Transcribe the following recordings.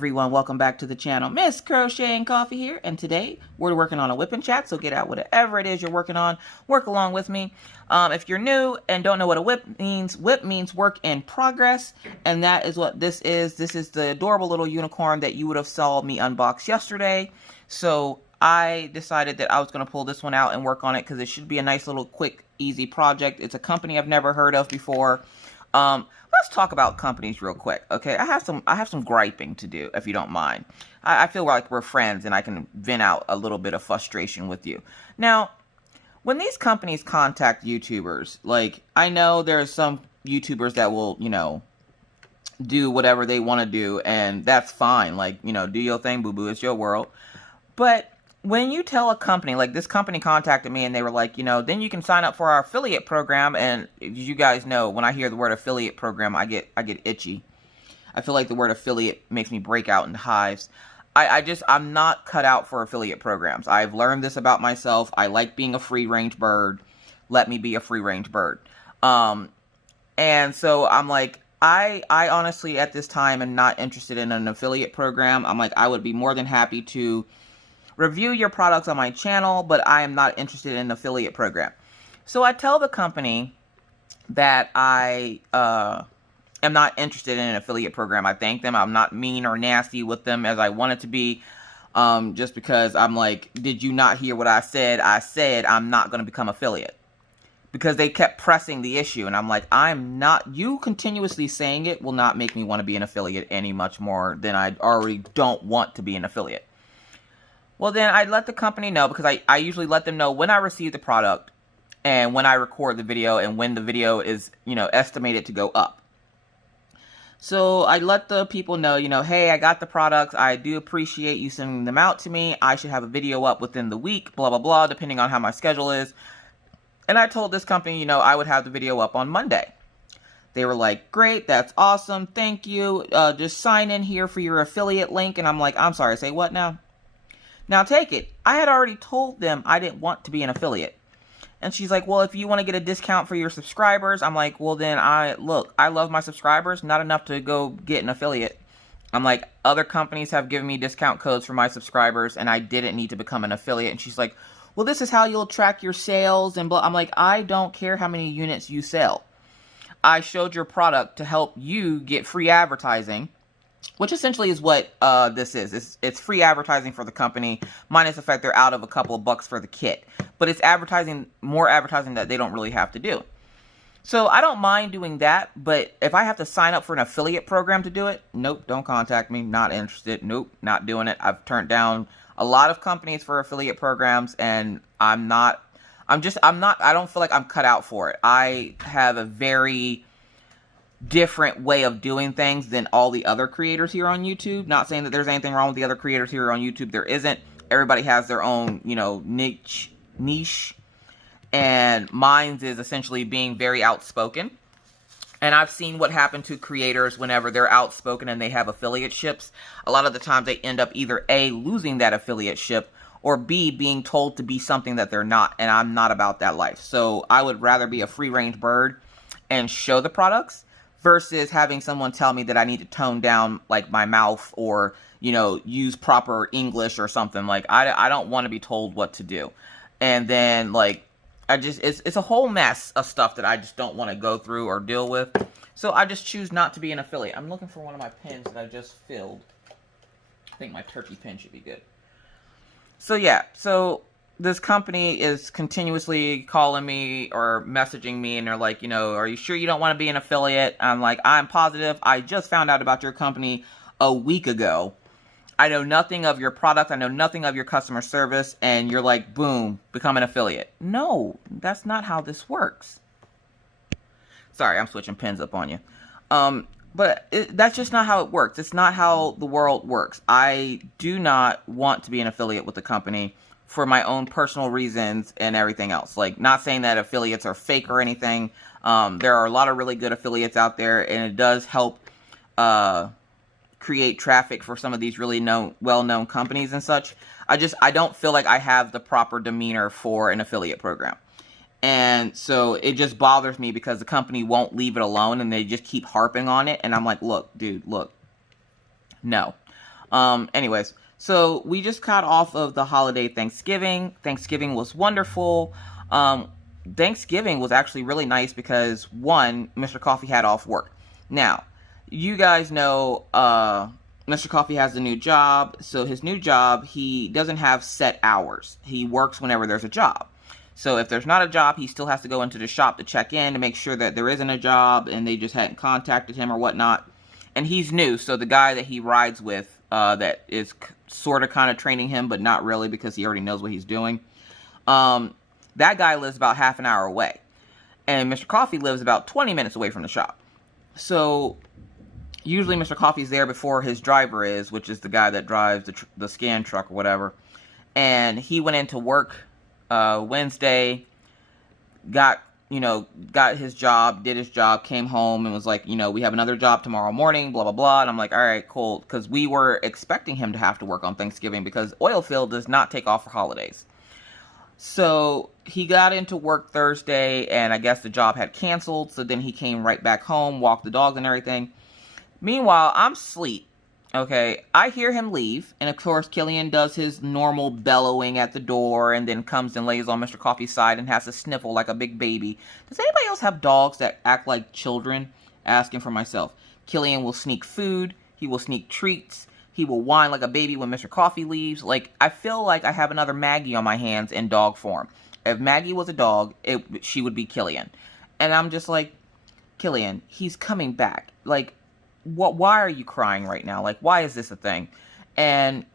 everyone, welcome back to the channel. Miss Crocheting Coffee here, and today we're working on a Wip N Chat, so get out whatever it is you're working on, work along with me. If you're new and don't know what a whip means work in progress, and that is what this is. This is the adorable little unicorn that you would have saw me unbox yesterday. So I decided that I was going to pull this one out and work on it because it should be a nice little quick, easy project. It's a company I've never heard of before. Let's talk about companies real quick, okay? I have some griping to do, if you don't mind. I feel like we're friends and I can vent out a little bit of frustration with you. Now, when these companies contact YouTubers, like, I know there's some YouTubers that will, you know, do whatever they want to do, and that's fine. Like, you know, do your thing, boo-boo, it's your world. But when you tell a company, like this company contacted me and they were like, you know, then you can sign up for our affiliate program. And you guys know, when I hear the word affiliate program, I get itchy. I feel like the word affiliate makes me break out in hives. I'm not cut out for affiliate programs. I've learned this about myself. I like being a free-range bird. Let me be a free-range bird. And so I'm like, I honestly at this time am not interested in an affiliate program. I'm like, I would be more than happy to review your products on my channel, but I am not interested in an affiliate program. So I tell the company that I am not interested in an affiliate program. I thank them. I'm not mean or nasty with them as I want it to be, just because I'm like, did you not hear what I said? I said I'm not going to become affiliate. Because they kept pressing the issue, and I'm like, I'm not, you continuously saying it will not make me want to be an affiliate any much more than I already don't want to be an affiliate. Well, then I let the company know, because I usually let them know when I receive the product and when I record the video and when the video is, you know, estimated to go up. So I let the people know, you know, hey, I got the products. I do appreciate you sending them out to me. I should have a video up within the week, blah, blah, blah, depending on how my schedule is. And I told this company, you know, I would have the video up on Monday. They were like, great, that's awesome, thank you. Just sign in here for your affiliate link. And I'm like, I'm sorry, say what now? Now take it. I had already told them I didn't want to be an affiliate. And she's like, well, if you want to get a discount for your subscribers, I'm like, well, then I love my subscribers, not enough to go get an affiliate. I'm like, other companies have given me discount codes for my subscribers, and I didn't need to become an affiliate. And she's like, well, this is how you'll track your sales and blah. I'm like, I don't care how many units you sell. I showed your product to help you get free advertising, which essentially is what this is. It's free advertising for the company, minus the fact they're out of a couple of bucks for the kit. But it's advertising, more advertising that they don't really have to do. So I don't mind doing that, but if I have to sign up for an affiliate program to do it, nope, don't contact me, not interested, nope, not doing it. I've turned down a lot of companies for affiliate programs, and I don't feel like I'm cut out for it. I have a very different way of doing things than all the other creators here on YouTube. Not saying that there's anything wrong with the other creators here on YouTube. There isn't. Everybody has their own, you know, niche. And mine's is essentially being very outspoken. And I've seen what happened to creators whenever they're outspoken and they have affiliateships. A lot of the times they end up either A, losing that affiliateship, or B, being told to be something that they're not. And I'm not about that life. So I would rather be a free-range bird and show the products versus having someone tell me that I need to tone down, like, my mouth or, you know, use proper English or something. Like, I don't want to be told what to do. And then, like, it's a whole mess of stuff that I just don't want to go through or deal with. So I just choose not to be an affiliate. I'm looking for one of my pins that I just filled. I think my turkey pin should be good. So, yeah. So this company is continuously calling me or messaging me, and they're like, you know, are you sure you don't want to be an affiliate? I'm like, I'm positive. I just found out about your company a week ago. I know nothing of your product. I know nothing of your customer service. And you're like, boom, become an affiliate. No, that's not how this works. Sorry, I'm switching pins up on you. But that's just not how it works. It's not how the world works. I do not want to be an affiliate with the company for my own personal reasons and everything else. Like, not saying that affiliates are fake or anything. There are a lot of really good affiliates out there, and it does help create traffic for some of these really well-known companies and such. I don't feel like I have the proper demeanor for an affiliate program. And so it just bothers me because the company won't leave it alone and they just keep harping on it. And I'm like, look, dude, look, no. Anyways, so we just got off of the holiday Thanksgiving. Thanksgiving was wonderful. Thanksgiving was actually really nice because, one, Mr. Coffee had off work. Now, you guys know Mr. Coffee has a new job. So his new job, he doesn't have set hours. He works whenever there's a job. So if there's not a job, he still has to go into the shop to check in to make sure that there isn't a job and they just hadn't contacted him or whatnot. And he's new, so the guy that he rides with that is sort of kind of training him, but not really because he already knows what he's doing. That guy lives about half an hour away. And Mr. Coffee lives about 20 minutes away from the shop. So usually Mr. Coffee's there before his driver is, which is the guy that drives the scan truck or whatever. And he went into work Wednesday, got his job, did his job, came home and was like, we have another job tomorrow morning, blah, blah, blah. And I'm like, all right, cool. Because we were expecting him to have to work on Thanksgiving because oil field does not take off for holidays. So he got into work Thursday and I guess the job had canceled. So then he came right back home, walked the dogs and everything. Meanwhile, I'm asleep. Okay, I hear him leave, and of course, Killian does his normal bellowing at the door, and then comes and lays on Mr. Coffee's side and has to sniffle like a big baby. Does anybody else have dogs that act like children? Asking for myself. Killian will sneak food, he will sneak treats, he will whine like a baby when Mr. Coffee leaves. Like, I feel like I have another Maggie on my hands in dog form. If Maggie was a dog, she would be Killian. And I'm just like, Killian, he's coming back. Like, why are you crying right now? Like, why is this a thing? And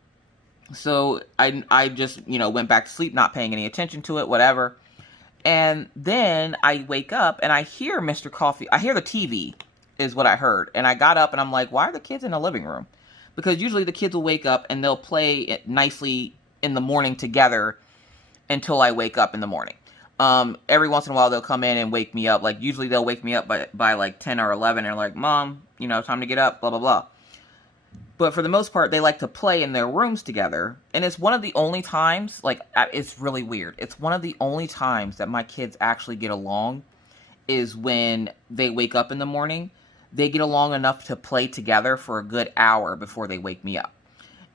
so I just, went back to sleep, not paying any attention to it, whatever. And then I wake up and I hear Mr. Coffee. I hear the TV is what I heard. And I got up and I'm like, why are the kids in the living room? Because usually the kids will wake up and they'll play it nicely in the morning together until I wake up in the morning. Every once in a while they'll come in and wake me up. Like, usually they'll wake me up by like 10 or 11 and they're like, Mom, time to get up, blah, blah, blah. But for the most part, they like to play in their rooms together. And it's one of the only times, like, it's really weird. It's one of the only times that my kids actually get along is when they wake up in the morning. They get along enough to play together for a good hour before they wake me up.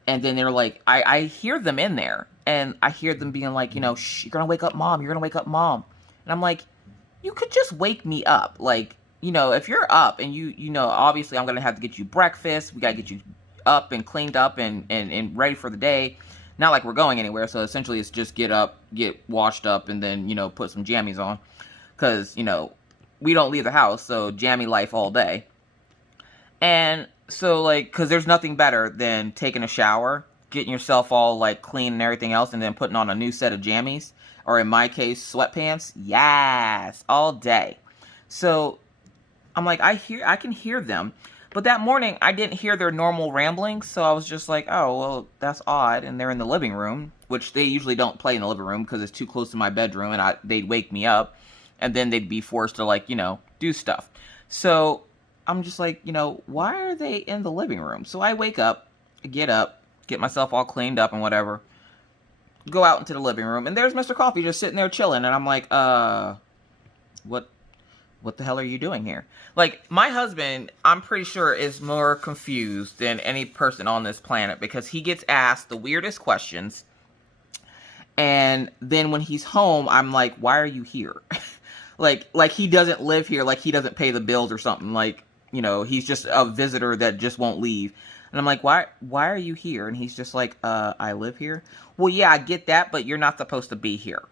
And then they're like, I hear them in there. And I hear them being like, shh, you're going to wake up Mom. You're going to wake up Mom. And I'm like, you could just wake me up. Like, if you're up and obviously I'm going to have to get you breakfast. We got to get you up and cleaned up and ready for the day. Not like we're going anywhere. So essentially it's just get up, get washed up, and then, put some jammies on. Because, we don't leave the house. So jammy life all day. And so, like, because there's nothing better than taking a shower, getting yourself all, like, clean and everything else, and then putting on a new set of jammies. Or in my case, sweatpants. Yes, all day. So I'm like, I can hear them. But that morning, I didn't hear their normal ramblings, so I was just like, oh, well, that's odd. And they're in the living room, which they usually don't play in the living room because it's too close to my bedroom, and they'd wake me up, and then they'd be forced to, like, do stuff. So I'm just like, why are they in the living room? So I wake up, get myself all cleaned up and whatever, go out into the living room, and there's Mr. Coffee just sitting there chilling, and I'm like, what the hell are you doing here? Like, my husband, I'm pretty sure, is more confused than any person on this planet because he gets asked the weirdest questions. And then when he's home, I'm like, why are you here? like he doesn't live here, like he doesn't pay the bills or something. Like, he's just a visitor that just won't leave. And I'm like, why are you here? And he's just like, I live here. Well, yeah, I get that, but you're not supposed to be here.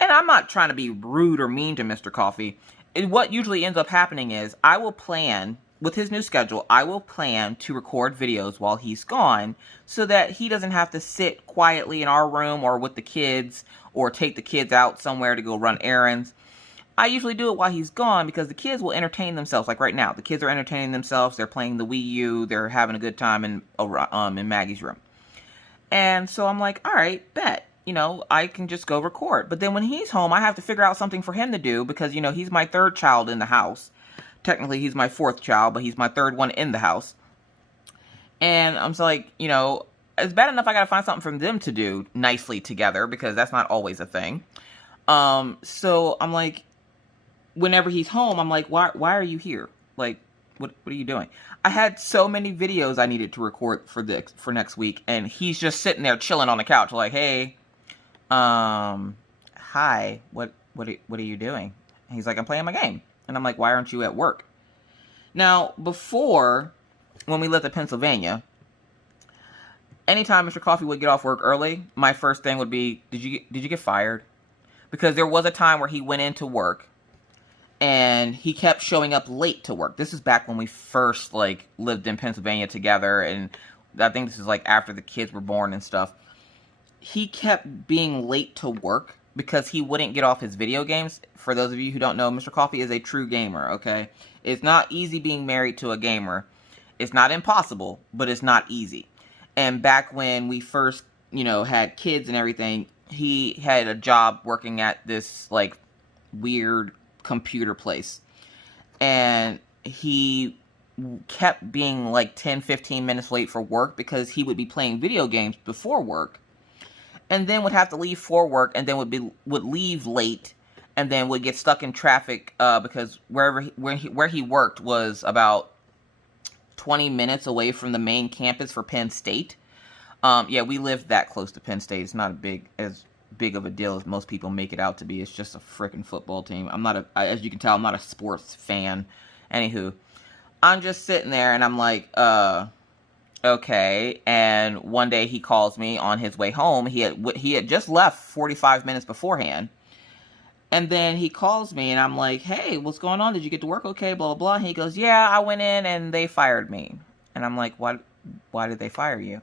And I'm not trying to be rude or mean to Mr. Coffee. What usually ends up happening is I will plan, with his new schedule, I will plan to record videos while he's gone so that he doesn't have to sit quietly in our room or with the kids or take the kids out somewhere to go run errands. I usually do it while he's gone because the kids will entertain themselves. Like right now, the kids are entertaining themselves. They're playing the Wii U. They're having a good time in Maggie's room. And so I'm like, all right, bet. I can just go record. But then when he's home, I have to figure out something for him to do because, he's my third child in the house. Technically, he's my fourth child, but he's my third one in the house. And I'm so like, it's bad enough I got to find something for them to do nicely together because that's not always a thing. So I'm like, whenever he's home, I'm like, why are you here? Like, what are you doing? I had so many videos I needed to record for next week, and he's just sitting there chilling on the couch like, hey, hi, what are you doing? And he's like, I'm playing my game. And I'm like, why aren't you at work? Now, before, when we lived in Pennsylvania, anytime Mr. Coffee would get off work early, my first thing would be, did you get fired? Because there was a time where he went into work and he kept showing up late to work. This is back when we first like lived in Pennsylvania together, and I think this is like after the kids were born and stuff. He kept being late to work because he wouldn't get off his video games. For those of you who don't know, Mr. Coffee is a true gamer, okay? It's not easy being married to a gamer. It's not impossible, but it's not easy. And back when we first, had kids and everything, he had a job working at this, like, weird computer place. And he kept being, like, 10, 15 minutes late for work because he would be playing video games before work. And then would have to leave for work, and then would leave late, and then would get stuck in traffic because where he worked was about 20 minutes away from the main campus for Penn State. Yeah, we lived that close to Penn State. It's not as big of a deal as most people make it out to be. It's just a freaking football team. As you can tell, I'm not a sports fan. Anywho, I'm just sitting there, and I'm like, okay. And one day he calls me on his way home. He had just left 45 minutes beforehand. And then he calls me, and I'm like, hey, what's going on? Did you get to work okay? Blah, blah, blah. And he goes, yeah, I went in, and they fired me. And I'm like, why did they fire you?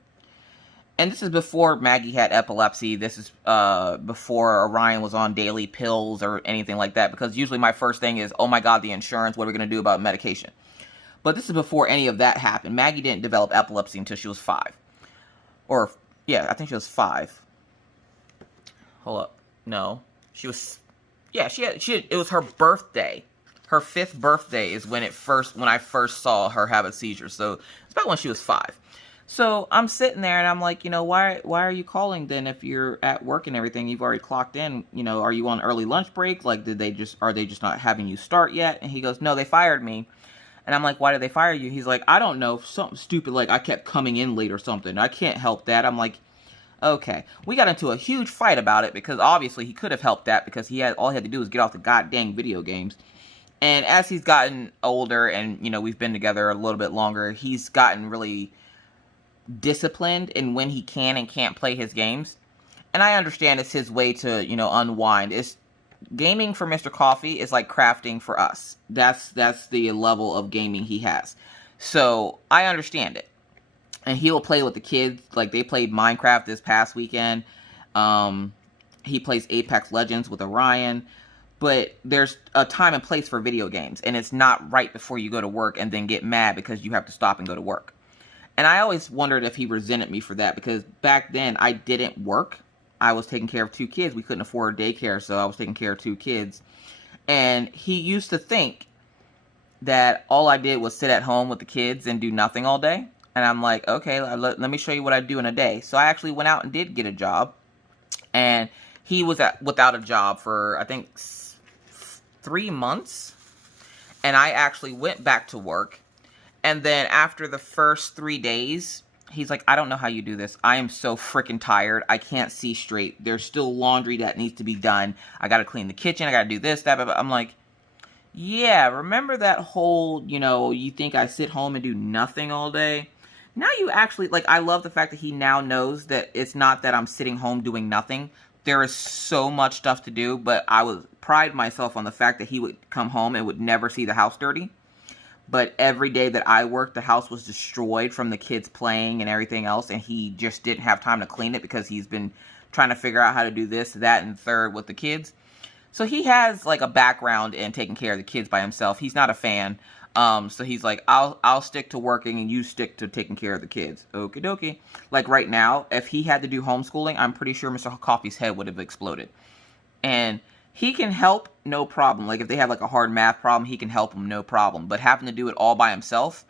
And this is before Maggie had epilepsy. This is before Orion was on daily pills or anything like that. Because usually my first thing is, oh my God, the insurance. What are we going to do about medication? But this is before any of that happened. Maggie didn't develop epilepsy until she was 5. Or, yeah, I think she was 5. Hold up. No. She was... Yeah, it was her birthday. Her 5th birthday is when I first saw her have a seizure. So it's about when she was 5. So I'm sitting there and I'm like, why are you calling then if you're at work and everything? You've already clocked in. Are you on early lunch break? Like, are they just not having you start yet? And he goes, no, they fired me. And I'm like, why did they fire you? He's like, I don't know, something stupid, like I kept coming in late or something. I can't help that. I'm like, okay. We got into a huge fight about it because obviously he could have helped that because all he had to do was get off the goddamn video games. And as he's gotten older and, we've been together a little bit longer, he's gotten really disciplined in when he can and can't play his games. And I understand it's his way to, unwind. Gaming for Mr. Coffee is like crafting for us. That's the level of gaming he has. So I understand it. And he will play with the kids. Like, they played Minecraft this past weekend. He plays Apex Legends with Orion. But there's a time and place for video games. And it's not right before you go to work and then get mad because you have to stop and go to work. And I always wondered if he resented me for that. Because back then, I didn't work. I was taking care of 2 kids. We couldn't afford daycare, so I was taking care of 2 kids. And he used to think that all I did was sit at home with the kids and do nothing all day. And I'm like, okay, let me show you what I do in a day. So I actually went out and did get a job. And he was without a job for, I think, 3 months. And I actually went back to work. And then after the first 3 days, he's like, I don't know how you do this. I am so freaking tired. I can't see straight. There's still laundry that needs to be done. I got to clean the kitchen. I got to do this, that, but I'm like, yeah, remember that whole, you think I sit home and do nothing all day? Now you actually, like, I love the fact that he now knows that it's not that I'm sitting home doing nothing. There is so much stuff to do, but I would pride myself on the fact that he would come home and would never see the house dirty. But every day that I worked, the house was destroyed from the kids playing and everything else. And he just didn't have time to clean it because he's been trying to figure out how to do this, that, and third with the kids. So he has like a background in taking care of the kids by himself. He's not a fan. So he's like, I'll stick to working and you stick to taking care of the kids. Okie dokie. Like right now, if he had to do homeschooling, I'm pretty sure Mr. Coffee's head would have exploded. And he can help, no problem. Like, if they have, like, a hard math problem, he can help them, no problem. But having to do it all by himself,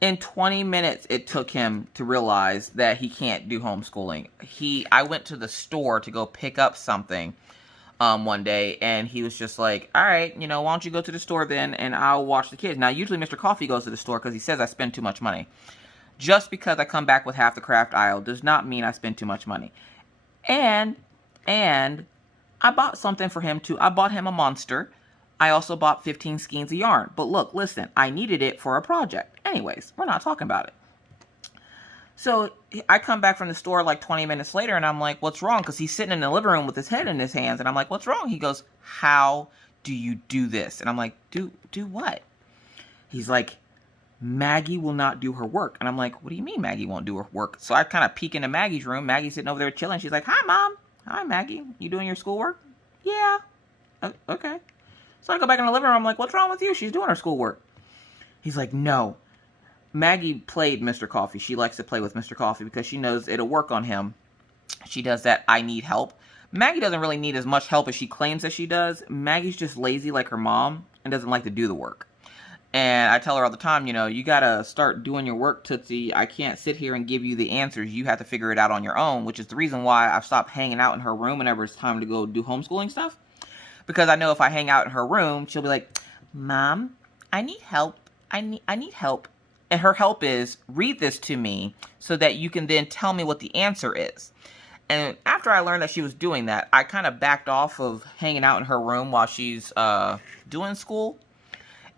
in 20 minutes, it took him to realize that he can't do homeschooling. I went to the store to go pick up something one day, and he was just like, all right, why don't you go to the store then, and I'll watch the kids. Now, usually Mr. Coffee goes to the store because he says I spend too much money. Just because I come back with half the craft aisle does not mean I spend too much money. And I bought something for him too. I bought him a monster. I also bought 15 skeins of yarn. But look, listen, I needed it for a project. Anyways, we're not talking about it. So I come back from the store like 20 minutes later, and I'm like, what's wrong? Because he's sitting in the living room with his head in his hands, and I'm like, what's wrong? He goes, how do you do this? And I'm like, do what? He's like, Maggie will not do her work. And I'm like, what do you mean Maggie won't do her work? So I kind of peek into Maggie's room. Maggie's sitting over there chilling. She's like, hi, Mom. Hi, Maggie. You doing your schoolwork? Yeah. Okay. So I go back in the living room. I'm like, what's wrong with you? She's doing her schoolwork. He's like, no. Maggie played Mr. Coffee. She likes to play with Mr. Coffee because she knows it'll work on him. She does that I need help. Maggie doesn't really need as much help as she claims that she does. Maggie's just lazy like her mom and doesn't like to do the work. And I tell her all the time, you got to start doing your work, Tootsie. I can't sit here and give you the answers. You have to figure it out on your own, which is the reason why I've stopped hanging out in her room whenever it's time to go do homeschooling stuff. Because I know if I hang out in her room, she'll be like, Mom, I need help. I need help. And her help is, read this to me so that you can then tell me what the answer is. And after I learned that she was doing that, I kind of backed off of hanging out in her room while she's doing school.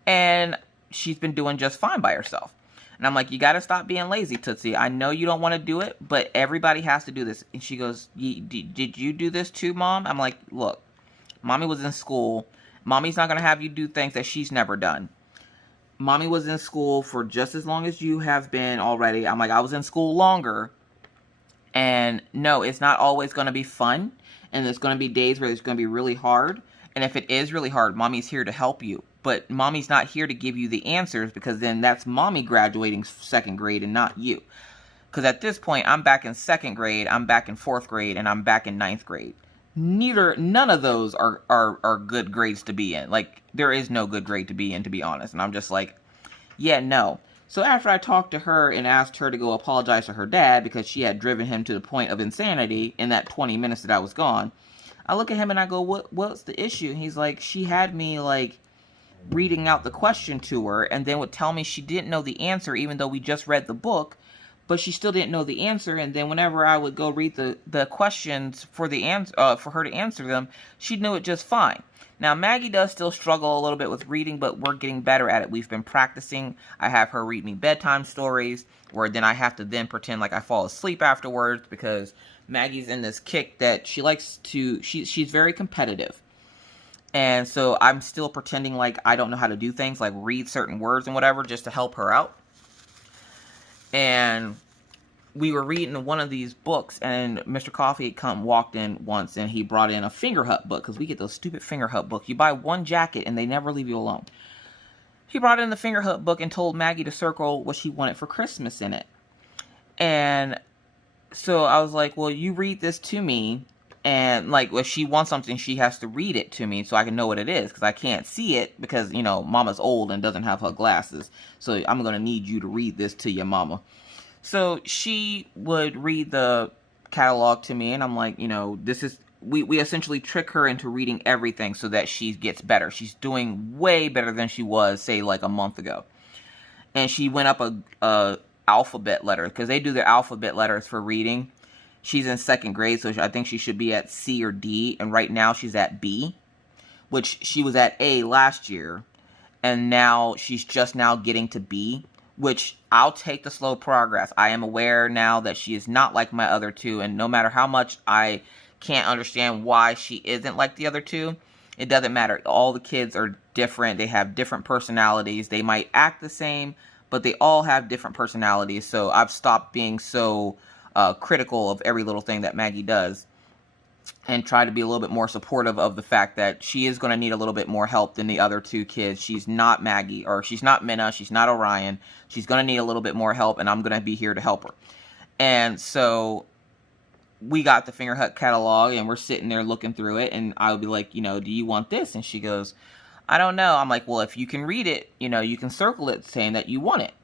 And she's been doing just fine by herself. And I'm like, you got to stop being lazy, Tootsie. I know you don't want to do it, but everybody has to do this. And she goes, did you do this too, Mom? I'm like, look, Mommy was in school. Mommy's not going to have you do things that she's never done. Mommy was in school for just as long as you have been already. I'm like, I was in school longer. And no, it's not always going to be fun. And there's going to be days where it's going to be really hard. And if it is really hard, Mommy's here to help you. But Mommy's not here to give you the answers, because then that's Mommy graduating 2nd grade and not you. Because at this point, I'm back in 2nd grade, I'm back in 4th grade, and I'm back in 9th grade. None of those are good grades to be in. Like, there is no good grade to be in, to be honest. And I'm just like, yeah, no. So after I talked to her and asked her to go apologize to her dad because she had driven him to the point of insanity in that 20 minutes that I was gone, I look at him and I go, what's the issue? And he's like, she had me, like, reading out the question to her and then would tell me she didn't know the answer even though we just read the book, but she still didn't know the answer. And then whenever I would go read the questions for the answer, for her to answer them, she knew it just fine. Now, Maggie does still struggle a little bit with reading, but we're getting better at it. We've been practicing. I have her read me bedtime stories, where then I have to then pretend like I fall asleep afterwards, because Maggie's in this kick that she likes to, she's very competitive. And so I'm still pretending like I don't know how to do things, like read certain words and whatever, just to help her out. And we were reading one of these books, and Mr. Coffee walked in once, and he brought in a Finger Hut book, because we get those stupid Finger Hut books. You buy one jacket, and they never leave you alone. He brought in the Finger Hut book and told Maggie to circle what she wanted for Christmas in it. And so I was like, well, you read this to me. And, like, if she wants something, she has to read it to me so I can know what it is. Because I can't see it because, Mama's old and doesn't have her glasses. So I'm going to need you to read this to your mama. So she would read the catalog to me. And I'm like, this is... We essentially trick her into reading everything so that she gets better. She's doing way better than she was, say, like a month ago. And she went up a alphabet letter. Because they do their alphabet letters for reading. She's in 2nd grade, so I think she should be at C or D, and right now she's at B, which she was at A last year, and now she's just now getting to B, which I'll take the slow progress. I am aware now that she is not like my other two, and no matter how much I can't understand why she isn't like the other two, it doesn't matter. All the kids are different. They have different personalities. They might act the same, but they all have different personalities, so I've stopped being so... critical of every little thing that Maggie does, and try to be a little bit more supportive of the fact that she is going to need a little bit more help than the other two kids. She's not Maggie, or she's not Minna, she's not Orion. She's going to need a little bit more help, and I'm going to be here to help her. And so we got the Finger Hut catalog, and we're sitting there looking through it, and I'll be like, do you want this? And she goes, I don't know. I'm like, well, if you can read it, you can circle it saying that you want it.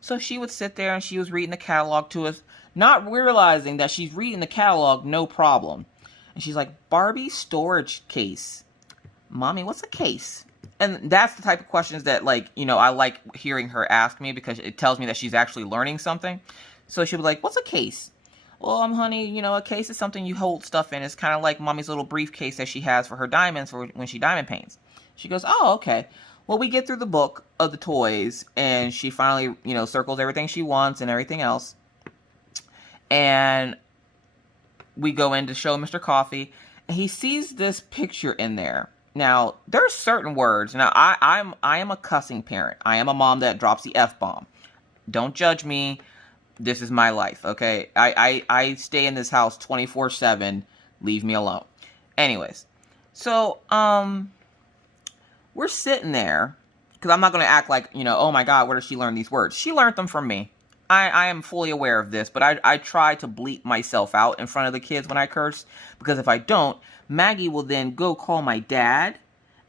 So she would sit there, and she was reading the catalog to us, not realizing that she's reading the catalog no problem. And she's like, Barbie storage case. Mommy, what's a case? And that's the type of questions that, like, you know, I like hearing her ask me because it tells me that she's actually learning something. So she'll be like, what's a case? Well, honey, you know, a case is something you hold stuff in. It's kind of like Mommy's little briefcase that she has for her diamonds for when she diamond paints. She goes, oh, okay. Well, we get through the book of the toys, and she finally, you know, circles everything she wants and everything else. And we go in to show Mr. Coffee, and he sees this picture in there. Now, there's certain words. Now, I am a cussing parent. I am a mom that drops the F-bomb. Don't judge me. This is my life, okay? I stay in this house 24/7. Leave me alone. Anyways, so, we're sitting there, because I'm not going to act like, you know, oh my God, where does she learn these words? She learned them from me. I am fully aware of this, but I try to bleep myself out in front of the kids when I curse, because if I don't, Maggie will then go call my dad,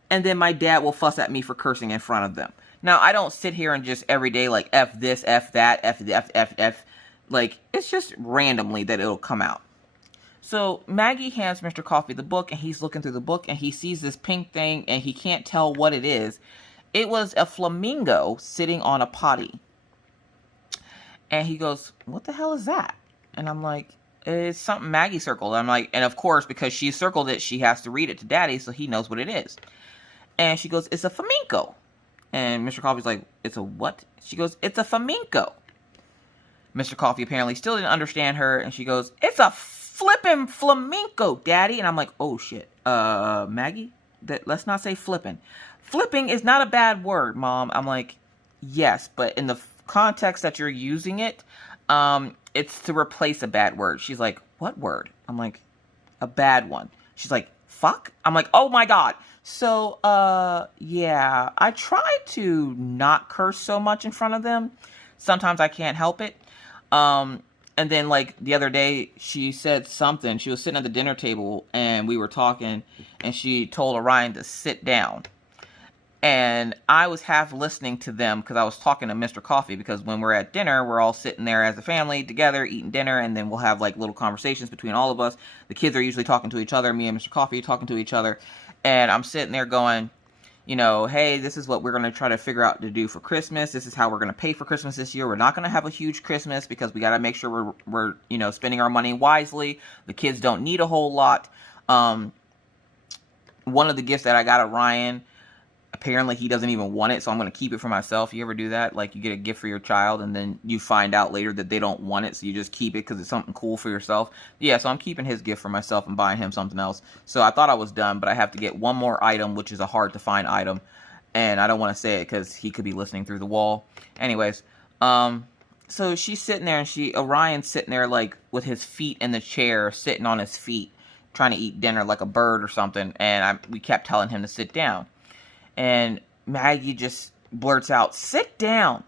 and then my dad will fuss at me for cursing in front of them. Now, I don't sit here and just every day like F this, F that, F. Like, it's just randomly that it'll come out. So Maggie hands Mr. Coffee the book, and he's looking through the book, and he sees this pink thing, and he can't tell what it is. It was a flamingo sitting on a potty. And he goes, what the hell is that? And I'm like, it's something Maggie circled. I'm like, and of course, because she circled it, she has to read it to Daddy so he knows what it is. And she goes, it's a flamenco. And Mr. Coffee's like, it's a what? She goes, it's a flamenco. Mr. Coffee apparently still didn't understand her. And she goes, it's a flippin' flamenco, Daddy. And I'm like, oh shit. Maggie, let's not say flippin'. Flipping is not a bad word, Mom. I'm like, yes, but in the context that you're using it, it's to replace a bad word. She's like, what word? I'm like, a bad one. She's like, fuck? I'm like, oh my God. So, yeah, I try to not curse so much in front of them. Sometimes I can't help it. And then, like, the other day, she said something. She was sitting at the dinner table, and we were talking, and she told Orion to sit down. And I was half listening to them because I was talking to Mr. Coffee, because when we're at dinner, we're all sitting there as a family together eating dinner, and then we'll have like little conversations between all of us. The kids are usually talking to each other. Me and Mr. Coffee are talking to each other. And I'm sitting there going, you know, hey, this is what we're going to try to figure out to do for Christmas. This is how we're going to pay for Christmas this year. We're not going to have a huge Christmas because we got to make sure we're, you know, spending our money wisely. The kids don't need a whole lot. One of the gifts that I got Orion, apparently he doesn't even want it, so I'm going to keep it for myself. You ever do that? Like, you get a gift for your child, and then you find out later that they don't want it, so you just keep it because it's something cool for yourself. Yeah, so I'm keeping his gift for myself and buying him something else. So I thought I was done, but I have to get one more item, which is a hard-to-find item, and I don't want to say it because he could be listening through the wall. Anyways, so she's sitting there, and Orion's sitting there, like, with his feet in the chair, sitting on his feet, trying to eat dinner like a bird or something, and we kept telling him to sit down. And Maggie just blurts out, sit down.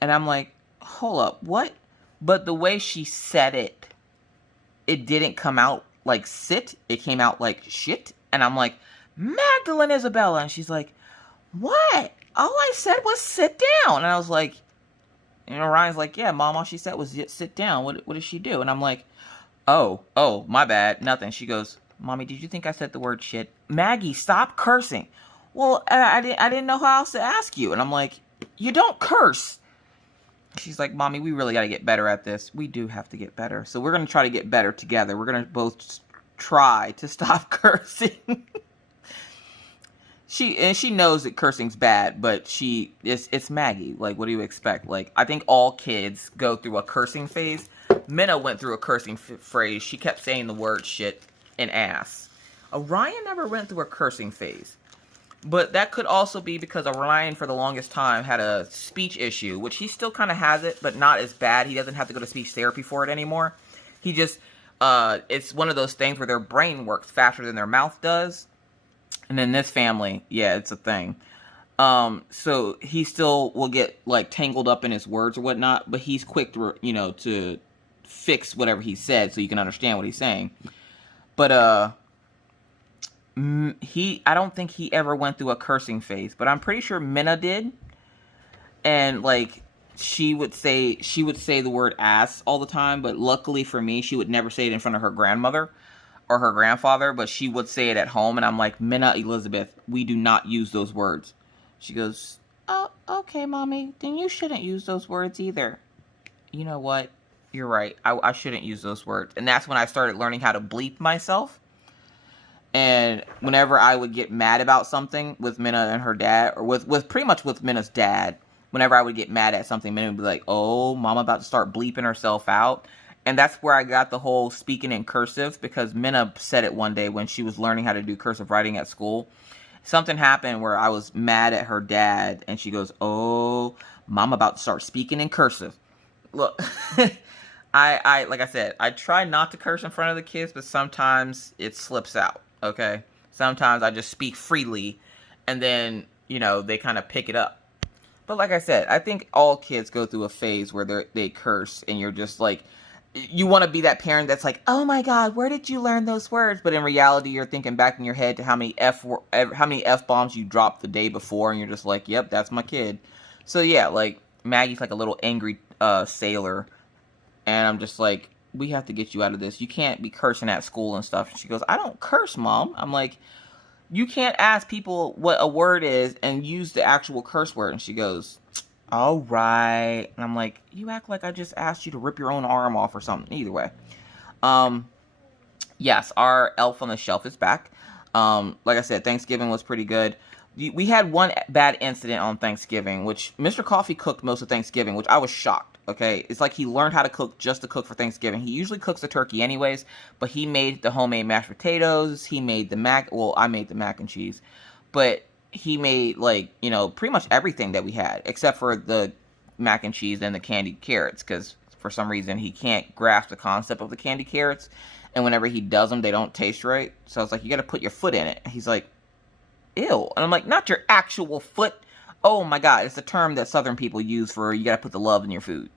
And I'm like, hold up, what? But the way she said it, it didn't come out like sit. It came out like shit. And I'm like, Magdalene Isabella. And she's like, what? All I said was sit down. And I was like, you know, Ryan's like, yeah, Mom, all she said was sit down. What did she do? And I'm like, oh, my bad. Nothing. She goes, Mommy, did you think I said the word shit? Maggie, stop cursing. Well, I didn't know how else to ask you. And I'm like, you don't curse. She's like, Mommy, we really got to get better at this. We do have to get better. So we're going to try to get better together. We're going to both try to stop cursing. She knows that cursing's bad, but it's Maggie. Like, what do you expect? Like, I think all kids go through a cursing phase. Minna went through a cursing phase. She kept saying the word shit and ass. Orion never went through a cursing phase. But that could also be because Orion, for the longest time, had a speech issue, which he still kind of has it, but not as bad. He doesn't have to go to speech therapy for it anymore. He just, it's one of those things where their brain works faster than their mouth does. And in this family, yeah, it's a thing. So he still will get, like, tangled up in his words or whatnot, but he's quick to, you know, to fix whatever he said so you can understand what he's saying. But, I don't think he ever went through a cursing phase, but I'm pretty sure Minna did. And, like, she would say the word ass all the time, but luckily for me, she would never say it in front of her grandmother or her grandfather, but she would say it at home, and I'm like, Minna Elizabeth, we do not use those words. She goes, oh, okay, mommy, then you shouldn't use those words either. You know what? You're right. I shouldn't use those words. And that's when I started learning how to bleep myself. And whenever I would get mad about something with Minna and her dad, or with pretty much with Minna's dad, whenever I would get mad at something, Minna would be like, oh, mama about to start bleeping herself out. And that's where I got the whole speaking in cursive, because Minna said it one day when she was learning how to do cursive writing at school. Something happened where I was mad at her dad, and she goes, oh, mama about to start speaking in cursive. Look, I like I said, I try not to curse in front of the kids, but sometimes it slips out, okay? Sometimes I just speak freely, and then, you know, they kind of pick it up. But like I said, I think all kids go through a phase where they curse, and you're just like, you want to be that parent that's like, oh my God, where did you learn those words? But in reality, you're thinking back in your head to how many F-bombs you dropped the day before, and you're just like, yep, that's my kid. So yeah, like, Maggie's like a little angry sailor, and I'm just like, we have to get you out of this. You can't be cursing at school and stuff. And she goes, I don't curse, Mom. I'm like, you can't ask people what a word is and use the actual curse word. And she goes, all right. And I'm like, you act like I just asked you to rip your own arm off or something. Either way. Yes, our elf on the shelf is back. Like I said, Thanksgiving was pretty good. We had one bad incident on Thanksgiving, which Mr. Coffee cooked most of Thanksgiving, which I was shocked, okay? It's like he learned how to cook just to cook for Thanksgiving. He usually cooks the turkey anyways, but he made the homemade mashed potatoes. He made the well, I made the mac and cheese, but he made, like, you know, pretty much everything that we had, except for the mac and cheese and the candied carrots, because for some reason he can't grasp the concept of the candied carrots, and whenever he does them, they don't taste right. So I was like, you got to put your foot in it. And he's like, ew. And I'm like, not your actual foot. Oh my God, it's a term that Southern people use for you got to put the love in your food.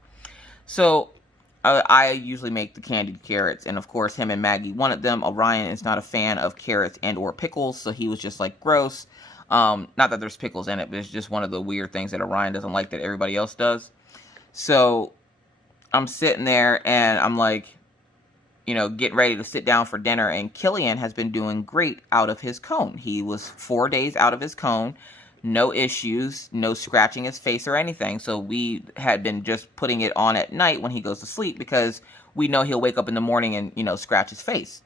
So I usually make the candied carrots, and of course him and Maggie wanted them. Orion is not a fan of carrots and or pickles, so he was just like, gross. Not that there's pickles in it, but it's just one of the weird things that Orion doesn't like that everybody else does. So I'm sitting there and I'm like, you know, getting ready to sit down for dinner, and Killian has been doing great out of his cone. He was 4 days out of his cone, no issues, no scratching his face or anything. So we had been just putting it on at night when he goes to sleep, because we know he'll wake up in the morning and, you know, scratch his face.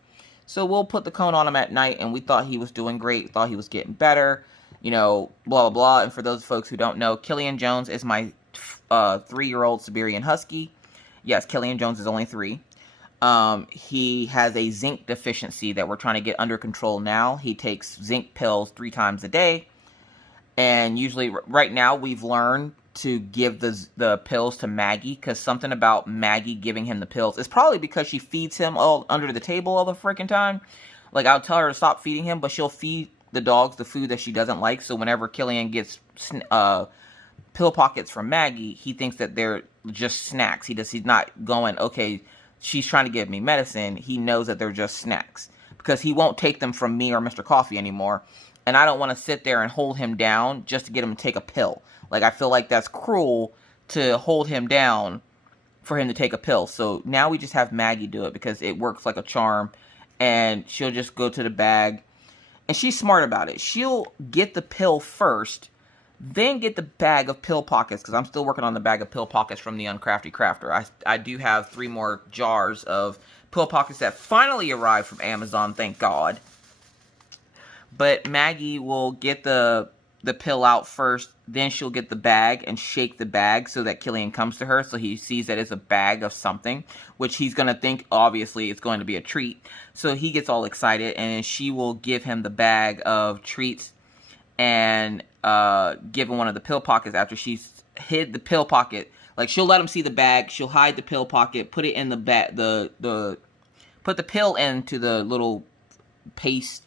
So we'll put the cone on him at night, and we thought he was doing great, thought he was getting better, you know, blah, blah, blah. And for those folks who don't know, Killian Jones is my 3-year-old Siberian Husky. Yes, Killian Jones is only 3. He has a zinc deficiency that we're trying to get under control now. He takes zinc pills 3 times a day. And usually, right now, we've learned to give the pills to Maggie, because something about Maggie giving him the pills, it's probably because she feeds him all under the table all the freaking time. Like, I'll tell her to stop feeding him, but she'll feed the dogs the food that she doesn't like. So whenever Killian gets pill pockets from Maggie, he thinks that they're just snacks. He's not going, okay, she's trying to give me medicine. He knows that they're just snacks, because he won't take them from me or Mr. Coffee anymore. And I don't want to sit there and hold him down just to get him to take a pill. Like, I feel like that's cruel to hold him down for him to take a pill. So now we just have Maggie do it, because it works like a charm. And she'll just go to the bag. And she's smart about it. She'll get the pill first, then get the bag of pill pockets, because I'm still working on the bag of pill pockets from the Uncrafty Crafter. I do have 3 more jars of pill pockets that finally arrived from Amazon, thank God. But Maggie will get the pill out first, then she'll get the bag and shake the bag so that Killian comes to her, so he sees that it's a bag of something, which he's going to think, obviously, it's going to be a treat. So he gets all excited, and then she will give him the bag of treats and give him one of the pill pockets after she's hid the pill pocket. Like, she'll let him see the bag, she'll hide the pill pocket, put it in the bag, put the pill into the little paste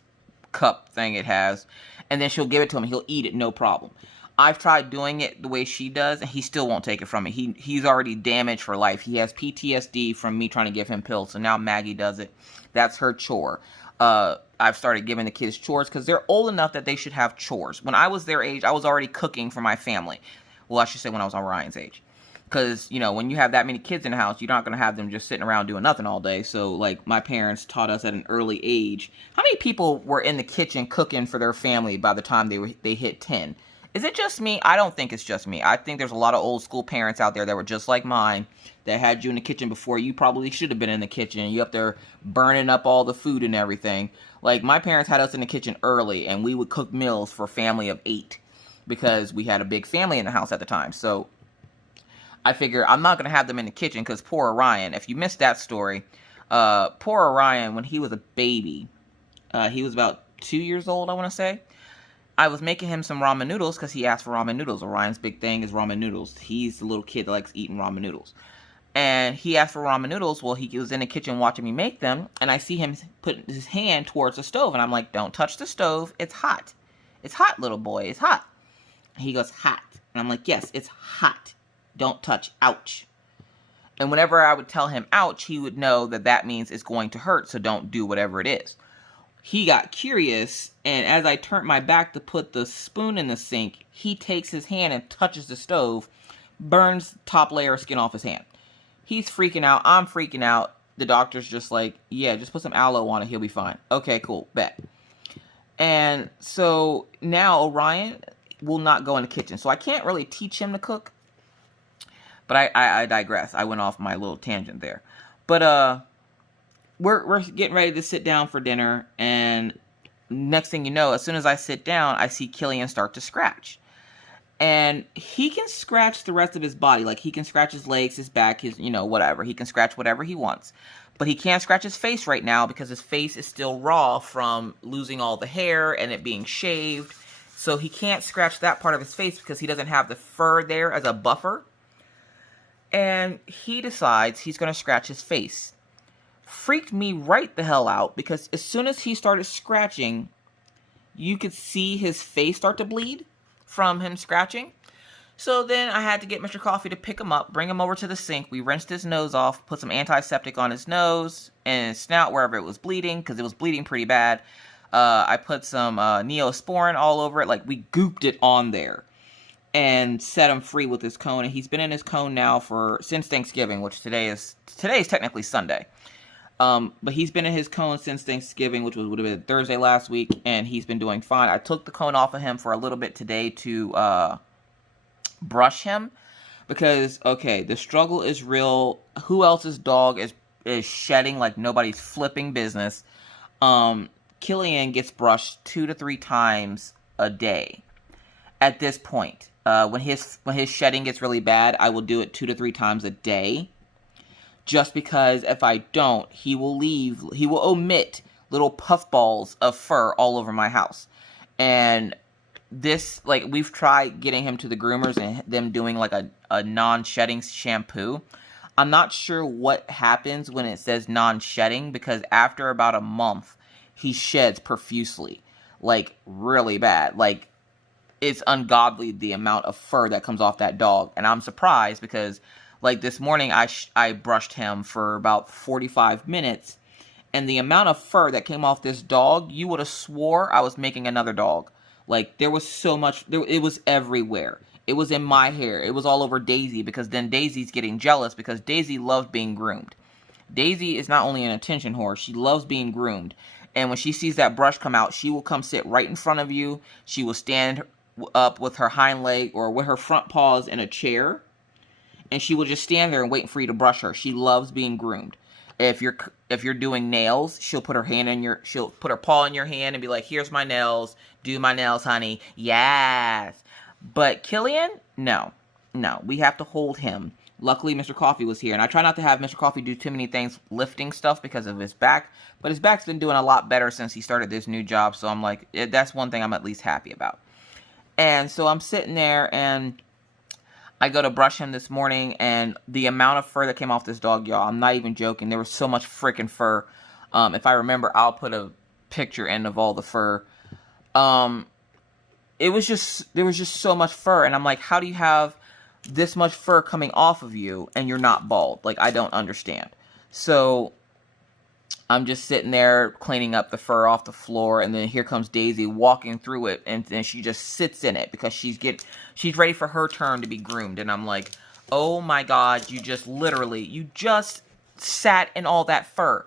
cup thing it has, and then she'll give it to him. He'll eat it, no problem. I've tried doing it the way she does, and he still won't take it from me. He's already damaged for life. He has PTSD from me trying to give him pills, so now Maggie does it. That's her chore. I've started giving the kids chores, because they're old enough that they should have chores. When I was their age, I was already cooking for my family. Well, I should say when I was Orion's age. Because, you know, when you have that many kids in the house, you're not going to have them just sitting around doing nothing all day. So, like, my parents taught us at an early age. How many people were in the kitchen cooking for their family by the time they hit 10? Is it just me? I don't think it's just me. I think there's a lot of old school parents out there that were just like mine, that had you in the kitchen before you probably should have been in the kitchen. You up there burning up all the food and everything. Like, my parents had us in the kitchen early, and we would cook meals for a family of 8 because we had a big family in the house at the time. So I figure I'm not going to have them in the kitchen because poor Orion, if you missed that story, poor Orion, when he was a baby, he was about 2 years old, I want to say. I was making him some ramen noodles because he asked for ramen noodles. Orion's big thing is ramen noodles. He's the little kid that likes eating ramen noodles. And he asked for ramen noodles. Well, he was in the kitchen watching me make them, and I see him put his hand towards the stove, and I'm like, don't touch the stove. It's hot. It's hot, little boy. It's hot. And he goes, hot. And I'm like, yes, it's hot. Don't touch. Ouch. And whenever I would tell him ouch, he would know that that means it's going to hurt, so don't do whatever it is. He got curious, and as I turned my back to put the spoon in the sink, he takes his hand and touches the stove, burns the top layer of skin off his hand. He's freaking out. I'm freaking out. The doctor's just like, yeah, just put some aloe on it. He'll be fine. Okay, cool. Bet. And so now Orion will not go in the kitchen. So I can't really teach him to cook. But I digress. I went off my little tangent there. But we're getting ready to sit down for dinner. And next thing you know, as soon as I sit down, I see Killian start to scratch. And he can scratch the rest of his body. Like, he can scratch his legs, his back, his, you know, whatever. He can scratch whatever he wants. But he can't scratch his face right now because his face is still raw from losing all the hair and it being shaved. So he can't scratch that part of his face because he doesn't have the fur there as a buffer. And he decides he's going to scratch his face. Freaked me right the hell out because as soon as he started scratching, you could see his face start to bleed from him scratching. So then I had to get Mr. Coffee to pick him up, bring him over to the sink. We rinsed his nose off, put some antiseptic on his nose and his snout wherever it was bleeding, because it was bleeding pretty bad. I put some Neosporin all over it. Like, we gooped it on there and set him free with his cone. And he's been in his cone now since Thanksgiving, which today is technically Sunday. But he's been in his cone since Thanksgiving, which would have been Thursday last week, and he's been doing fine. I took the cone off of him for a little bit today to brush him because, okay, the struggle is real. Who else's dog is shedding like nobody's flipping business? Killian gets brushed 2 to 3 times a day at this point. When his shedding gets really bad, I will do it 2 to 3 times a day. Just because if I don't, he will omit little puffballs of fur all over my house. And this, like, we've tried getting him to the groomers and them doing like a non-shedding shampoo. I'm not sure what happens when it says non-shedding, because after about a month, he sheds profusely. Like, really bad. Like, it's ungodly the amount of fur that comes off that dog. And I'm surprised because, like, this morning I brushed him for about 45 minutes, and the amount of fur that came off this dog, you would have swore I was making another dog. Like, there was so much, it was everywhere. It was in my hair. It was all over Daisy, because then Daisy's getting jealous because Daisy loves being groomed. Daisy is not only an attention whore, she loves being groomed. And when she sees that brush come out, she will come sit right in front of you. She will stand up with her hind leg or with her front paws in a chair, and she will just stand there and wait for you to brush her. She loves being groomed. If you're doing nails, she'll put her paw in your hand and be like, "Here's my nails. Do my nails, honey." Yes. But Killian, no. We have to hold him. Luckily, Mr. Coffee was here, and I try not to have Mr. Coffee do too many things lifting stuff because of his back. But his back's been doing a lot better since he started this new job, so I'm like, that's one thing I'm at least happy about. And so I'm sitting there, and I go to brush him this morning, and the amount of fur that came off this dog, y'all, I'm not even joking. There was so much freaking fur. If I remember, I'll put a picture in of all the fur. There was just so much fur, and I'm like, how do you have this much fur coming off of you and you're not bald? Like, I don't understand. So I'm just sitting there cleaning up the fur off the floor, and then here comes Daisy walking through it, and then she just sits in it because she's ready for her turn to be groomed. And I'm like, oh my God, you just sat in all that fur.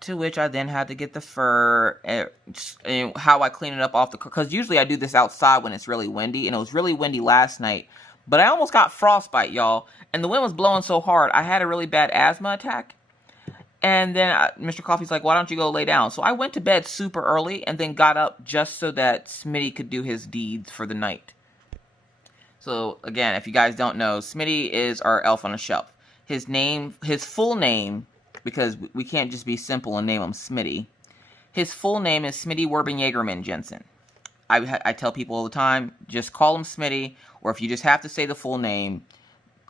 To which I then had to get the fur and how I clean it up off because usually I do this outside when it's really windy, and it was really windy last night, but I almost got frostbite, y'all, and the wind was blowing so hard, I had a really bad asthma attack. And then Mr. Coffee's like, why don't you go lay down? So I went to bed super early and then got up just so that Smitty could do his deeds for the night. So again, if you guys don't know, Smitty is our elf on the shelf. His full name, because we can't just be simple and name him Smitty. His full name is Smitty Werben Jensen. I tell people all the time, just call him Smitty, or if you just have to say the full name.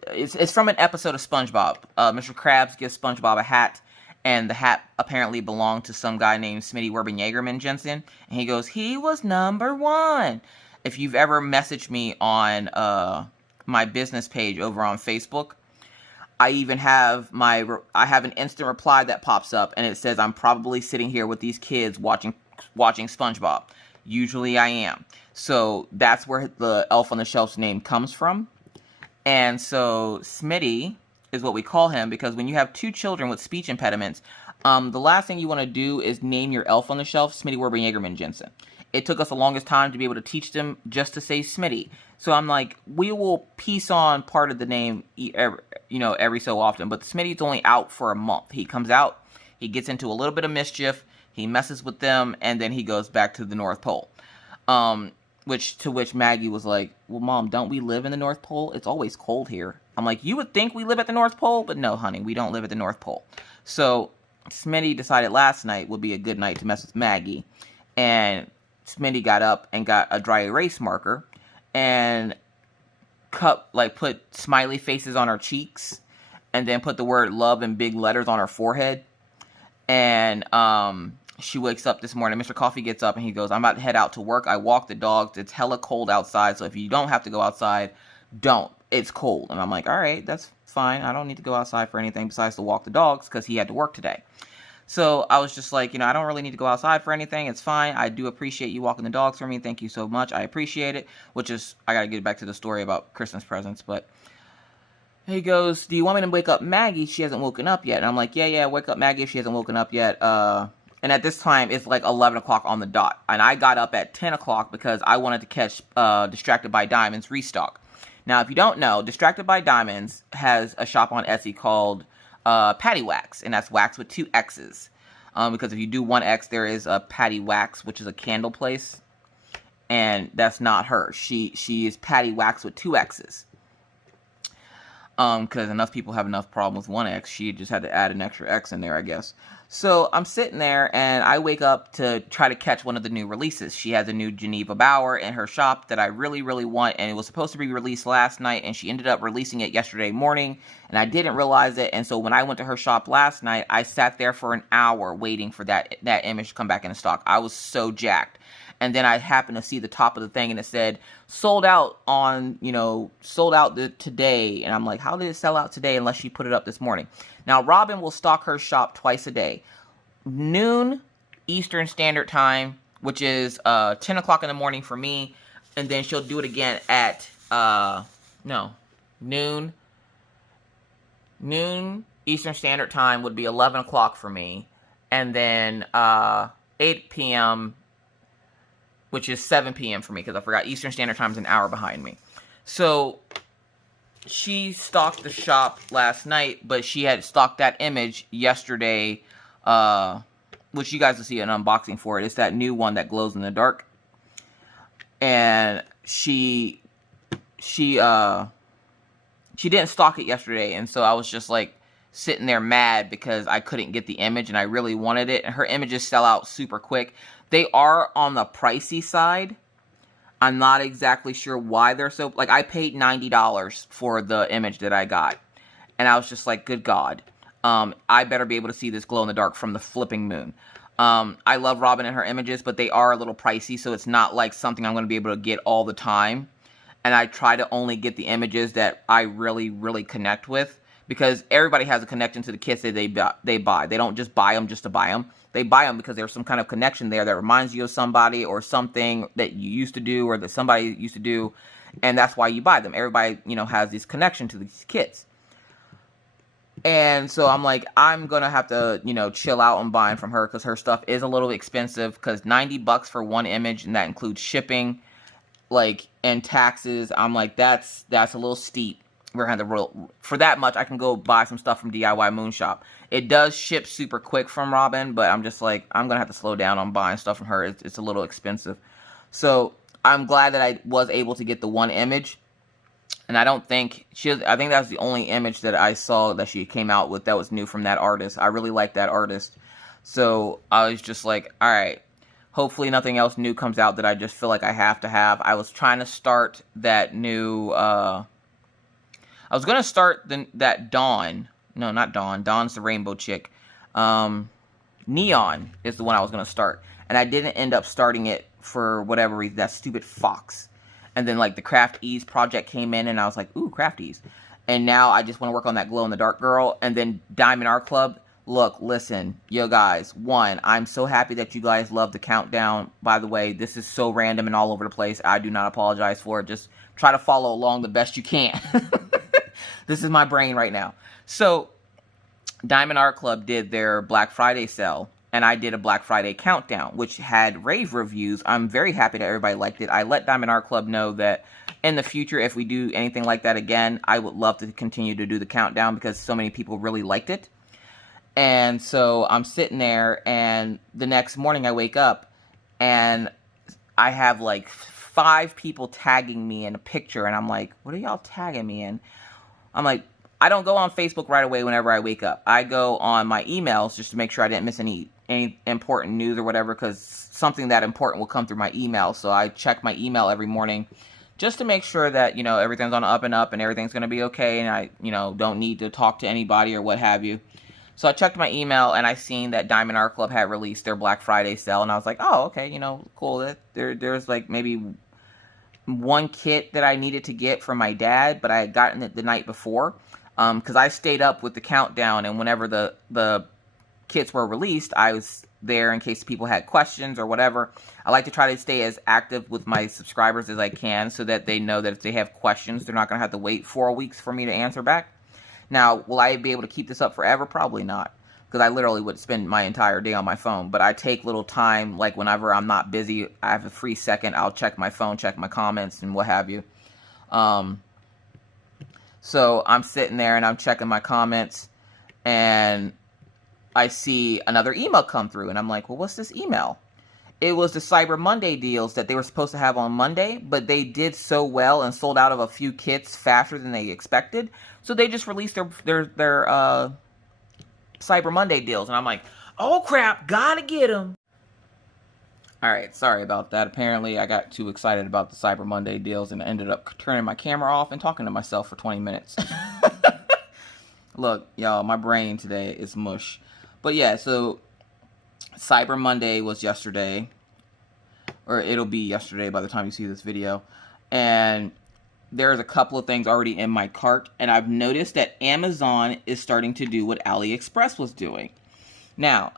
It's from an episode of SpongeBob. Mr. Krabs gives SpongeBob a hat, and the hat apparently belonged to some guy named Smitty Werben Jensen. And he goes, he was #1. If you've ever messaged me on my business page over on Facebook, I even have an instant reply that pops up, and it says I'm probably sitting here with these kids watching SpongeBob. Usually I am. So that's where the Elf on the Shelf's name comes from. And so Smitty is what we call him, because when you have 2 children with speech impediments, the last thing you want to do is name your Elf on the Shelf Smitty Werben Jensen. It took us the longest time to be able to teach them just to say Smitty. So I'm like, we will piece on part of the name every so often. But Smitty's only out for a month. He comes out, he gets into a little bit of mischief, he messes with them, and then he goes back to the North Pole. To which Maggie was like, well, Mom, don't we live in the North Pole? It's always cold here. I'm like, you would think we live at the North Pole, but no, honey, we don't live at the North Pole. So Smitty decided last night would be a good night to mess with Maggie. And Smitty got up and got a dry erase marker and put smiley faces on her cheeks, and then put the word love in big letters on her forehead. And she wakes up this morning. Mr. Coffee gets up and he goes, I'm about to head out to work. I walk the dogs. It's hella cold outside, so if you don't have to go outside, don't. It's cold. And I'm like, all right, that's fine. I don't need to go outside for anything besides to walk the dogs, because he had to work today. So I was just like, I don't really need to go outside for anything. It's fine. I do appreciate you walking the dogs for me. Thank you so much. I appreciate it. Which is, I got to get back to the story about Christmas presents. But he goes, do you want me to wake up Maggie? She hasn't woken up yet. And I'm like, yeah, wake up Maggie if she hasn't woken up yet. And at this time, it's like 11 o'clock on the dot. And I got up at 10 o'clock because I wanted to catch Distracted by Diamonds restock. Now, if you don't know, Distracted by Diamonds has a shop on Etsy called Patty Wax, and that's wax with 2 X's. Because if you do 1 X, there is a Patty Wax, which is a candle place, and that's not her. She is Patty Wax with 2 X's. Because enough people have enough problems with 1 X, she just had to add an extra X in there, I guess. So I'm sitting there, and I wake up to try to catch one of the new releases. She has a new Geneva Bower in her shop that I really, really want, and it was supposed to be released last night, and she ended up releasing it yesterday morning, and I didn't realize it. And so when I went to her shop last night, I sat there for an hour waiting for that image to come back into stock. I was so jacked. And then I happened to see the top of the thing, and it said, sold out today. And I'm like, how did it sell out today unless she put it up this morning? Now, Robin will stock her shop twice a day. Noon Eastern Standard Time, which is 10 o'clock in the morning for me. And then she'll do it again at, noon Eastern Standard Time would be 11 o'clock for me. And then 8 p.m., which is 7 p.m. for me, because I forgot Eastern Standard Time is an hour behind me. So she stocked the shop last night, but she had stocked that image yesterday, which you guys will see an unboxing for it. It's that new one that glows in the dark. And she didn't stock it yesterday, and so I was just like sitting there mad because I couldn't get the image and I really wanted it. And her images sell out super quick. They are on the pricey side. I'm not exactly sure why they're so... I paid $90 for the image that I got. And I was just like, good God. I better be able to see this glow in the dark from the flipping moon. I love Robin and her images, but they are a little pricey, so it's not like something I'm going to be able to get all the time. And I try to only get the images that I really, really connect with, because everybody has a connection to the kits that they buy. They don't just buy them just to buy them. They buy them because there's some kind of connection there that reminds you of somebody or something that you used to do or that somebody used to do, and that's why you buy them. Everybody, you know, has this connection to these kits. And so I'm like, I'm going to have to, you know, chill out on buying from her because her stuff is a little expensive, because $90 for one image, and that includes shipping, like, and taxes. I'm like, that's a little steep. We're going to have to for that much, I can go buy some stuff from DIY Moonshop. It does ship super quick from Robin, but I'm just like, I'm going to have to slow down on buying stuff from her. It's a little expensive. So I'm glad that I was able to get the one image. And I don't think I think that's the only image that I saw that she came out with that was new from that artist. I really like that artist. So I was just like, all right, hopefully nothing else new comes out that I just feel like I have to have. I was trying to start that new, I was going to start that Dawn. No, not Dawn. Dawn's the rainbow chick. Neon is the one I was going to start. And I didn't end up starting it for whatever reason. That stupid fox. And then, like, the Craft Ease project came in, and I was like, ooh, Craft Ease. And now I just want to work on that glow-in-the-dark girl. And then Diamond Art Club. Look, listen, yo guys. One, I'm so happy that you guys love the countdown. By the way, this is so random and all over the place. I do not apologize for it. Just try to follow along the best you can. This is my brain right now. So, Diamond Art Club did their Black Friday sale. And I did a Black Friday countdown, which had rave reviews. I'm very happy that everybody liked it. I let Diamond Art Club know that in the future, if we do anything like that again, I would love to continue to do the countdown because so many people really liked it. And so I'm sitting there, and the next morning I wake up, and I have like 5 people tagging me in a picture, and I'm like, what are y'all tagging me in? I'm like, I don't go on Facebook right away whenever I wake up. I go on my emails just to make sure I didn't miss any important news or whatever, because something that important will come through my email. So I check my email every morning just to make sure that, you know, everything's on the up and up and everything's going to be okay, and I, you know, don't need to talk to anybody or what have you. So I checked my email, and I seen that Diamond Art Club had released their Black Friday sale, and I was like, oh, okay, you know, cool. There's like maybe one kit that I needed to get from my dad, but I had gotten it the night before, because I stayed up with the countdown, and whenever the kits were released, I was there in case people had questions or whatever. I like to try to stay as active with my subscribers as I can so that they know that if they have questions, they're not going to have to wait 4 weeks for me to answer back. Now, will I be able to keep this up forever? Probably not, because I literally would spend my entire day on my phone. But I take little time, like whenever I'm not busy, I have a free second, I'll check my phone, check my comments, and what have you. So I'm sitting there, and I'm checking my comments, and I see another email come through, and I'm like, well, what's this email? It was the Cyber Monday deals that they were supposed to have on Monday, but they did so well and sold out of a few kits faster than they expected. So they just released their Cyber Monday deals, and I'm like, oh crap, gotta get them. All right, sorry about that. Apparently, I got too excited about the Cyber Monday deals and ended up turning my camera off and talking to myself for 20 minutes. Look, y'all, my brain today is mush. But yeah, so Cyber Monday was yesterday, or it'll be yesterday by the time you see this video, and there's a couple of things already in my cart, and I've noticed that Amazon is starting to do what AliExpress was doing. Now,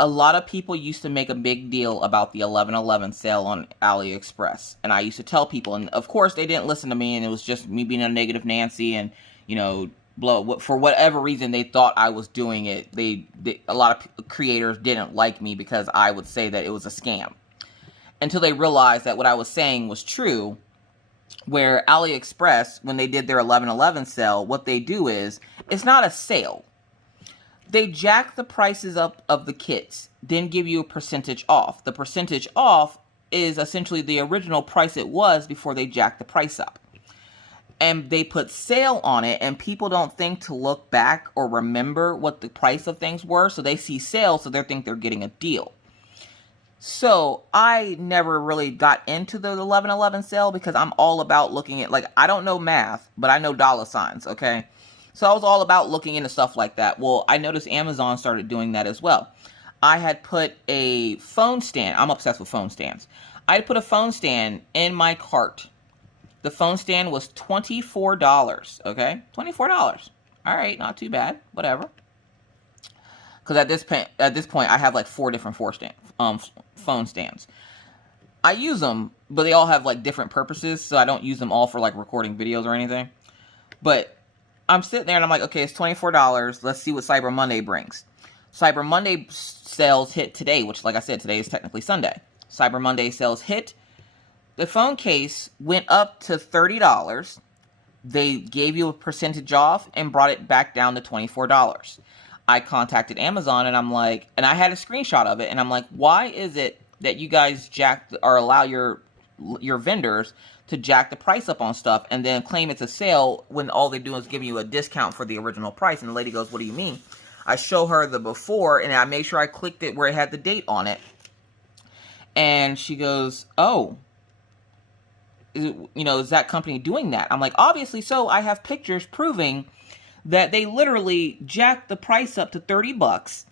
a lot of people used to make a big deal about the 11/11 sale on AliExpress, and I used to tell people, and of course they didn't listen to me, and it was just me being a negative Nancy, and, you know, for whatever reason they thought I was doing it. A lot of creators didn't like me because I would say that it was a scam, until they realized that what I was saying was true. Where AliExpress, when they did their 11/11 sale, what they do is, it's not a sale. They jack the prices up of the kits, then give you a percentage off. The percentage off is essentially the original price it was before they jacked the price up. And they put sale on it, and people don't think to look back or remember what the price of things were, so they see sale, so they think they're getting a deal. So I never really got into the 11/11 sale because I'm all about looking at, like, I don't know math, but I know dollar signs, okay? So I was all about looking into stuff like that. Well, I noticed Amazon started doing that as well. I had put a phone stand. I'm obsessed with phone stands. I had put a phone stand in my cart. The phone stand was $24, okay? $24. all right, not too bad, whatever. Because at this point, I have like 4 different phone stands. I use them, but they all have like different purposes, so I don't use them all for like recording videos or anything. But I'm sitting there and I'm like, okay, it's $24. Let's see what Cyber Monday brings. Cyber Monday sales hit today, which, like I said, today is technically Sunday. Cyber Monday sales hit. The phone case went up to $30. They gave you a percentage off and brought it back down to $24. I contacted Amazon and I'm like, and I had a screenshot of it, and I'm like, why is it that you guys allow your vendors to jack the price up on stuff and then claim it's a sale when all they do is give you a discount for the original price? And the lady goes, what do you mean? I show her the before, and I made sure I clicked it where it had the date on it. And she goes, oh, is that company doing that? I'm like, obviously so. I have pictures proving that they literally jacked the price up to $30,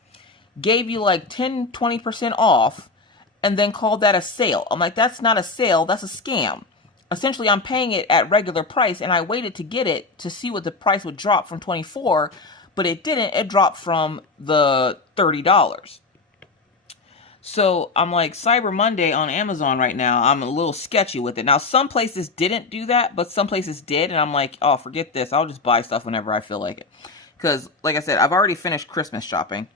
gave you like 10-20% off, and then called that a sale. I'm like, that's not a sale, that's a scam. Essentially, I'm paying it at regular price, and I waited to get it to see what the price would drop from $24, but it didn't. It dropped from the $30. So I'm like, Cyber Monday on Amazon right now, I'm a little sketchy with it. Now, some places didn't do that, but some places did, and I'm like, oh, forget this. I'll just buy stuff whenever I feel like it. Because, like I said, I've already finished Christmas shopping.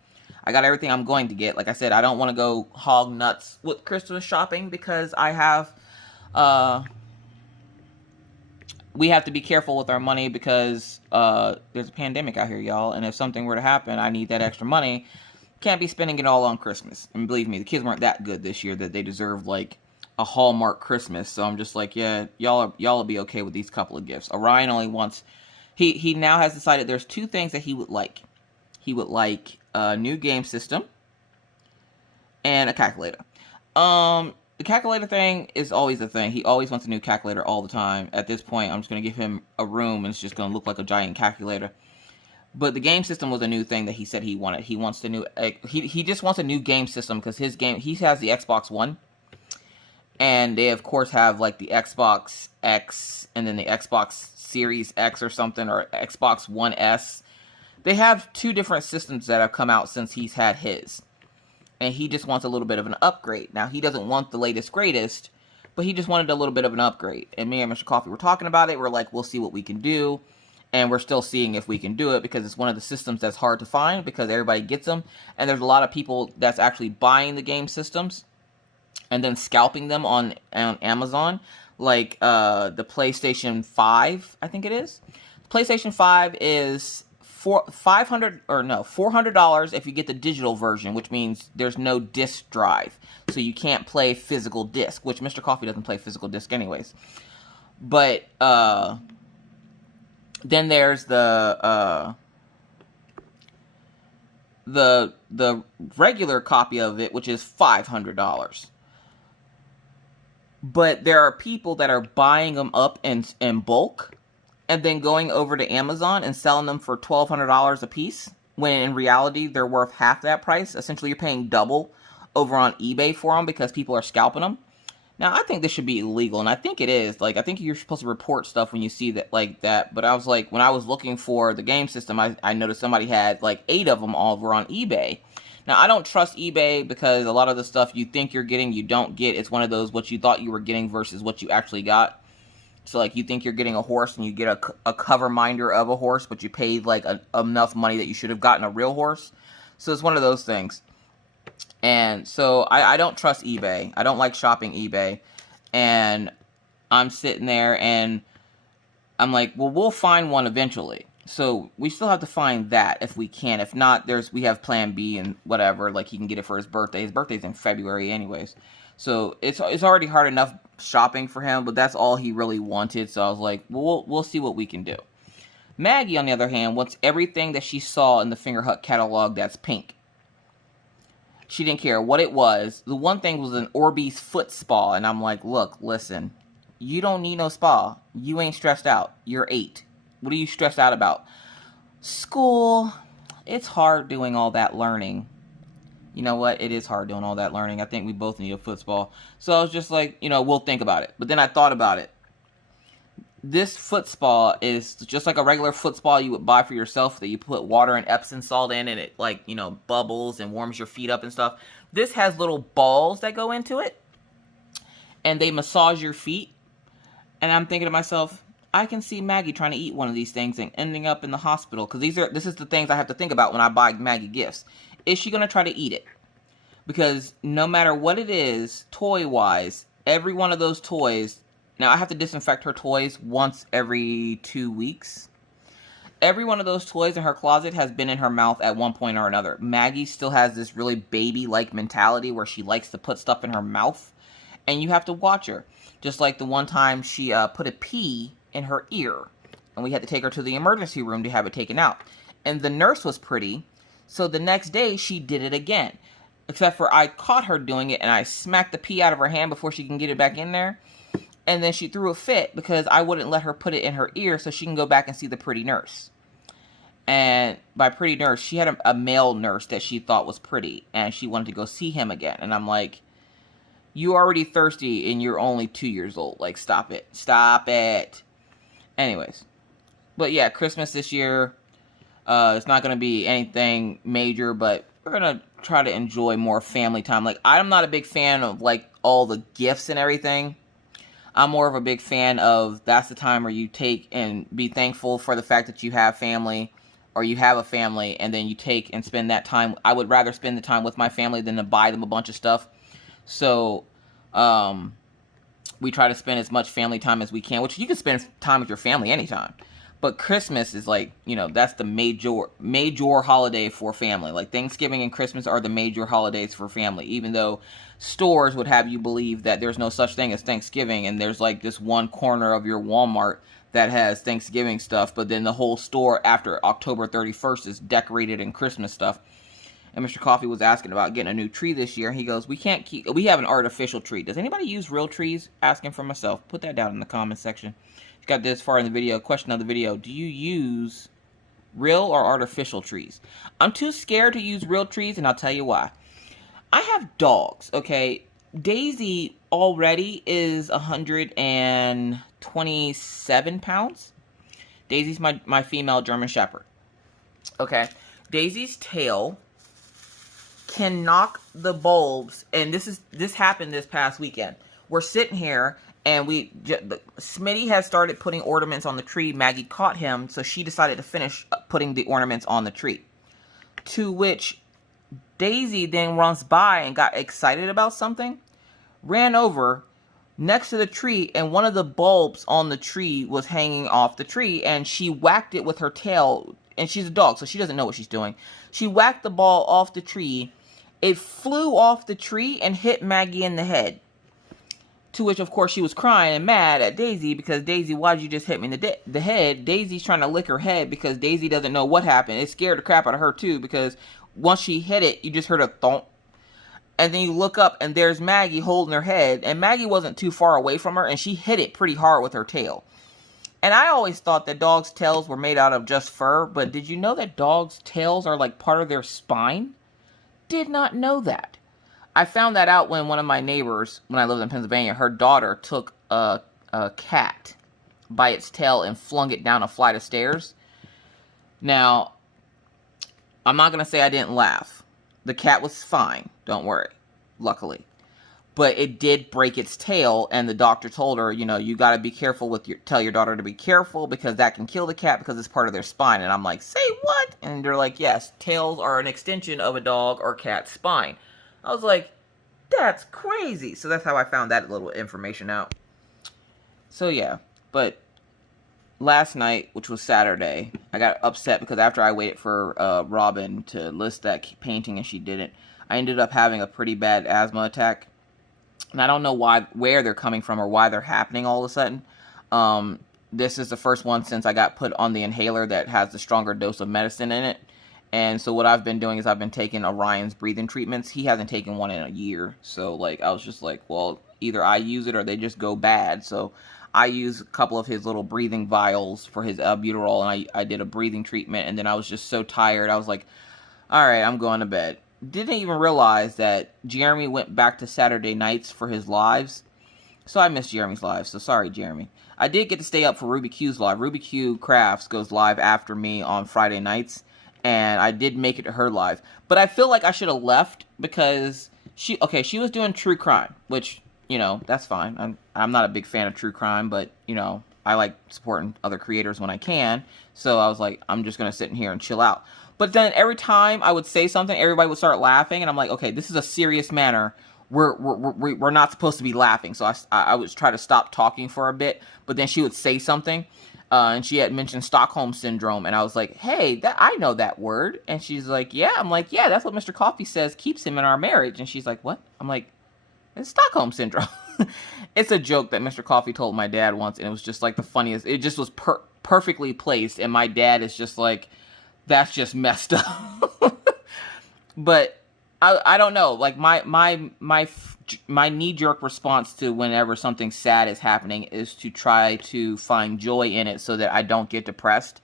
I got everything I'm going to get. Like I said, I don't want to go hog nuts with Christmas shopping because I have, we have to be careful with our money because there's a pandemic out here, y'all. And if something were to happen, I need that extra money. Can't be spending it all on Christmas. And believe me, the kids weren't that good this year that they deserved like a Hallmark Christmas. So I'm just like, yeah, y'all will be okay with these couple of gifts. Orion only wants, he now has decided there's 2 things that he would like. He would like a new game system and a calculator. The calculator thing is always a thing. He always wants a new calculator all the time. At this point, I'm just going to give him a room and it's just going to look like a giant calculator. But the game system was a new thing that he said he wanted. He wants the new, he just wants a new game system because he has the Xbox One. And they, of course, have like the Xbox X and then the Xbox Series X or something, or Xbox One S. They have 2 different systems that have come out since he's had his. And he just wants a little bit of an upgrade. Now, he doesn't want the latest, greatest, but he just wanted a little bit of an upgrade. And me and Mr. Coffee were talking about it. We're like, we'll see what we can do. And we're still seeing if we can do it because it's one of the systems that's hard to find because everybody gets them. And there's a lot of people that's actually buying the game systems and then scalping them on Amazon. Like the PlayStation 5, I think it is. PlayStation 5 is $400 if you get the digital version, which means there's no disc drive. So you can't play physical disc, which Mr. Coffee doesn't play physical disc anyways. But then there's the regular copy of it, which is $500. But there are people that are buying them up in bulk and then going over to Amazon and selling them for $1,200 a piece, when in reality they're worth half that price. Essentially, you're paying double over on eBay for them because people are scalping them. Now, I think this should be illegal, and I think it is. Like, I think you're supposed to report stuff when you see that, like that. But I was like, when I was looking for the game system, I noticed somebody had like 8 of them all over on eBay. Now, I don't trust eBay because a lot of the stuff you think you're getting, you don't get. It's one of those what you thought you were getting versus what you actually got. So, like, you think you're getting a horse and you get a cover minder of a horse, but you paid, like, enough money that you should have gotten a real horse. So, it's one of those things. And so, I don't trust eBay. I don't like shopping eBay. And I'm sitting there and I'm like, well, we'll find one eventually. So, we still have to find that if we can. If not, we have plan B and whatever. Like, he can get it for his birthday. His birthday's in February anyways. So, it's already hard enough shopping for him, but that's all he really wanted. So, I was like, well, we'll see what we can do. Maggie, on the other hand, wants everything that she saw in the Finger Hut catalog that's pink. She didn't care what it was. The one thing was an Orbeez foot spa. And I'm like, look, listen. You don't need no spa. You ain't stressed out. You're 8. What are you stressed out about? School. It's hard doing all that learning. You know what? It is hard doing all that learning. I think we both need a foot spa. So I was just like, we'll think about it. But then I thought about it. this foot spa is just like a regular foot spa you would buy for yourself that you put water and Epsom salt in and it, like, you know, bubbles and warms your feet up and stuff. This has little balls that go into it and they massage your feet. And I'm thinking to myself, I can see Maggie trying to eat one of these things and ending up in the hospital, because this is the things I have to think about when I buy Maggie gifts. Is she going to try to eat it? Because no matter what it is, toy-wise, every one of those toys... Now, I have to disinfect her toys once every 2 weeks. Every one of those toys in her closet has been in her mouth at one point or another. Maggie still has this really baby-like mentality where she likes to put stuff in her mouth. And you have to watch her. Just like the one time she put a pea in her ear. And we had to take her to the emergency room to have it taken out. And the nurse was pretty. So the next day, she did it again. Except for I caught her doing it and I smacked the pea out of her hand before she can get it back in there. And then she threw a fit because I wouldn't let her put it in her ear so she can go back and see the pretty nurse. And by pretty nurse, she had a male nurse that she thought was pretty. And she wanted to go see him again. And I'm like, you already thirsty and you're only 2 years old. Like, stop it. Stop it. Anyways. But yeah, Christmas this year, it's not going to be anything major, but we're going to try to enjoy more family time. Like, I'm not a big fan of, like, all the gifts and everything. I'm more of a big fan of that's the time where you take and be thankful for the fact that you have family or you have a family, and then you take and spend that time. I would rather spend the time with my family than to buy them a bunch of stuff. So, we try to spend as much family time as we can, which you can spend time with your family anytime. But Christmas is like, you know, that's the major holiday for family. Like Thanksgiving and Christmas are the major holidays for family, even though stores would have you believe that there's no such thing as Thanksgiving and there's like this one corner of your Walmart that has Thanksgiving stuff, but then the whole store after October 31st is decorated in Christmas stuff. And Mr. Coffee was asking about getting a new tree this year. He goes, we have an artificial tree. Does anybody use real trees? Asking for myself. Put that down in the comments section. If you got this far in the video, question of the video, do you use real or artificial trees? I'm too scared to use real trees, and I'll tell you why. I have dogs, okay? Daisy already is 127 pounds. Daisy's my female German Shepherd. Okay? Daisy's tail can knock the bulbs, and this happened this past weekend. We're sitting here, and Smitty has started putting ornaments on the tree. Maggie caught him, so she decided to finish putting the ornaments on the tree. To which Daisy then runs by and got excited about something, ran over next to the tree, and one of the bulbs on the tree was hanging off the tree, and she whacked it with her tail. And she's a dog, so she doesn't know what she's doing. She whacked the ball off the tree. It flew off the tree and hit Maggie in the head. To which, of course, she was crying and mad at Daisy because, Daisy, why did you just hit me in the head? Daisy's trying to lick her head because Daisy doesn't know what happened. It scared the crap out of her, too, because once she hit it, you just heard a thump. And then you look up, and there's Maggie holding her head. And Maggie wasn't too far away from her, and she hit it pretty hard with her tail. And I always thought that dogs' tails were made out of just fur, but did you know that dogs' tails are like part of their spine? Did not know that. I found that out when one of my neighbors, when I lived in Pennsylvania, her daughter took a cat by its tail and flung it down a flight of stairs. Now, I'm not going to say I didn't laugh. The cat was fine, don't worry, luckily. But it did break its tail, and the doctor told her, you know, you got to be careful tell your daughter to be careful because that can kill the cat because it's part of their spine. And I'm like, say what? And they're like, yes, tails are an extension of a dog or cat's spine. I was like, that's crazy. So that's how I found that little information out. So yeah, but last night, which was Saturday, I got upset because after I waited for Robin to list that painting and she didn't, I ended up having a pretty bad asthma attack. And I don't know where they're coming from or why they're happening all of a sudden. This is the first one since I got put on the inhaler that has the stronger dose of medicine in it. And so what I've been doing is I've been taking Orion's breathing treatments. He hasn't taken one in a year. So, like, I was just like, well, either I use it or they just go bad. So I use a couple of his little breathing vials for his albuterol. And I did a breathing treatment. And then I was just so tired. I was like, all right, I'm going to bed. Didn't even realize that Jeremy went back to Saturday nights for his lives. So I missed Jeremy's live. So sorry, Jeremy. I did get to stay up for Ruby Q's live. Ruby Q Crafts goes live after me on Friday nights. And I did make it to her live. But I feel like I should have left because she was doing true crime, which, you know, that's fine. I'm not a big fan of true crime, but, you know, I like supporting other creators when I can. So I was like, I'm just going to sit in here and chill out. But then every time I would say something, everybody would start laughing. And I'm like, okay, this is a serious matter. We're not supposed to be laughing. So I would try to stop talking for a bit. But then she would say something. And she had mentioned Stockholm Syndrome. And I was like, hey, I know that word. And she's like, yeah. I'm like, yeah, that's what Mr. Coffee says keeps him in our marriage. And she's like, what? I'm like, it's Stockholm Syndrome. It's a joke that Mr. Coffee told my dad once. And it was just like the funniest. It just was perfectly placed. And my dad is just like, that's just messed up. But I don't know. Like my knee-jerk response to whenever something sad is happening is to try to find joy in it so that I don't get depressed.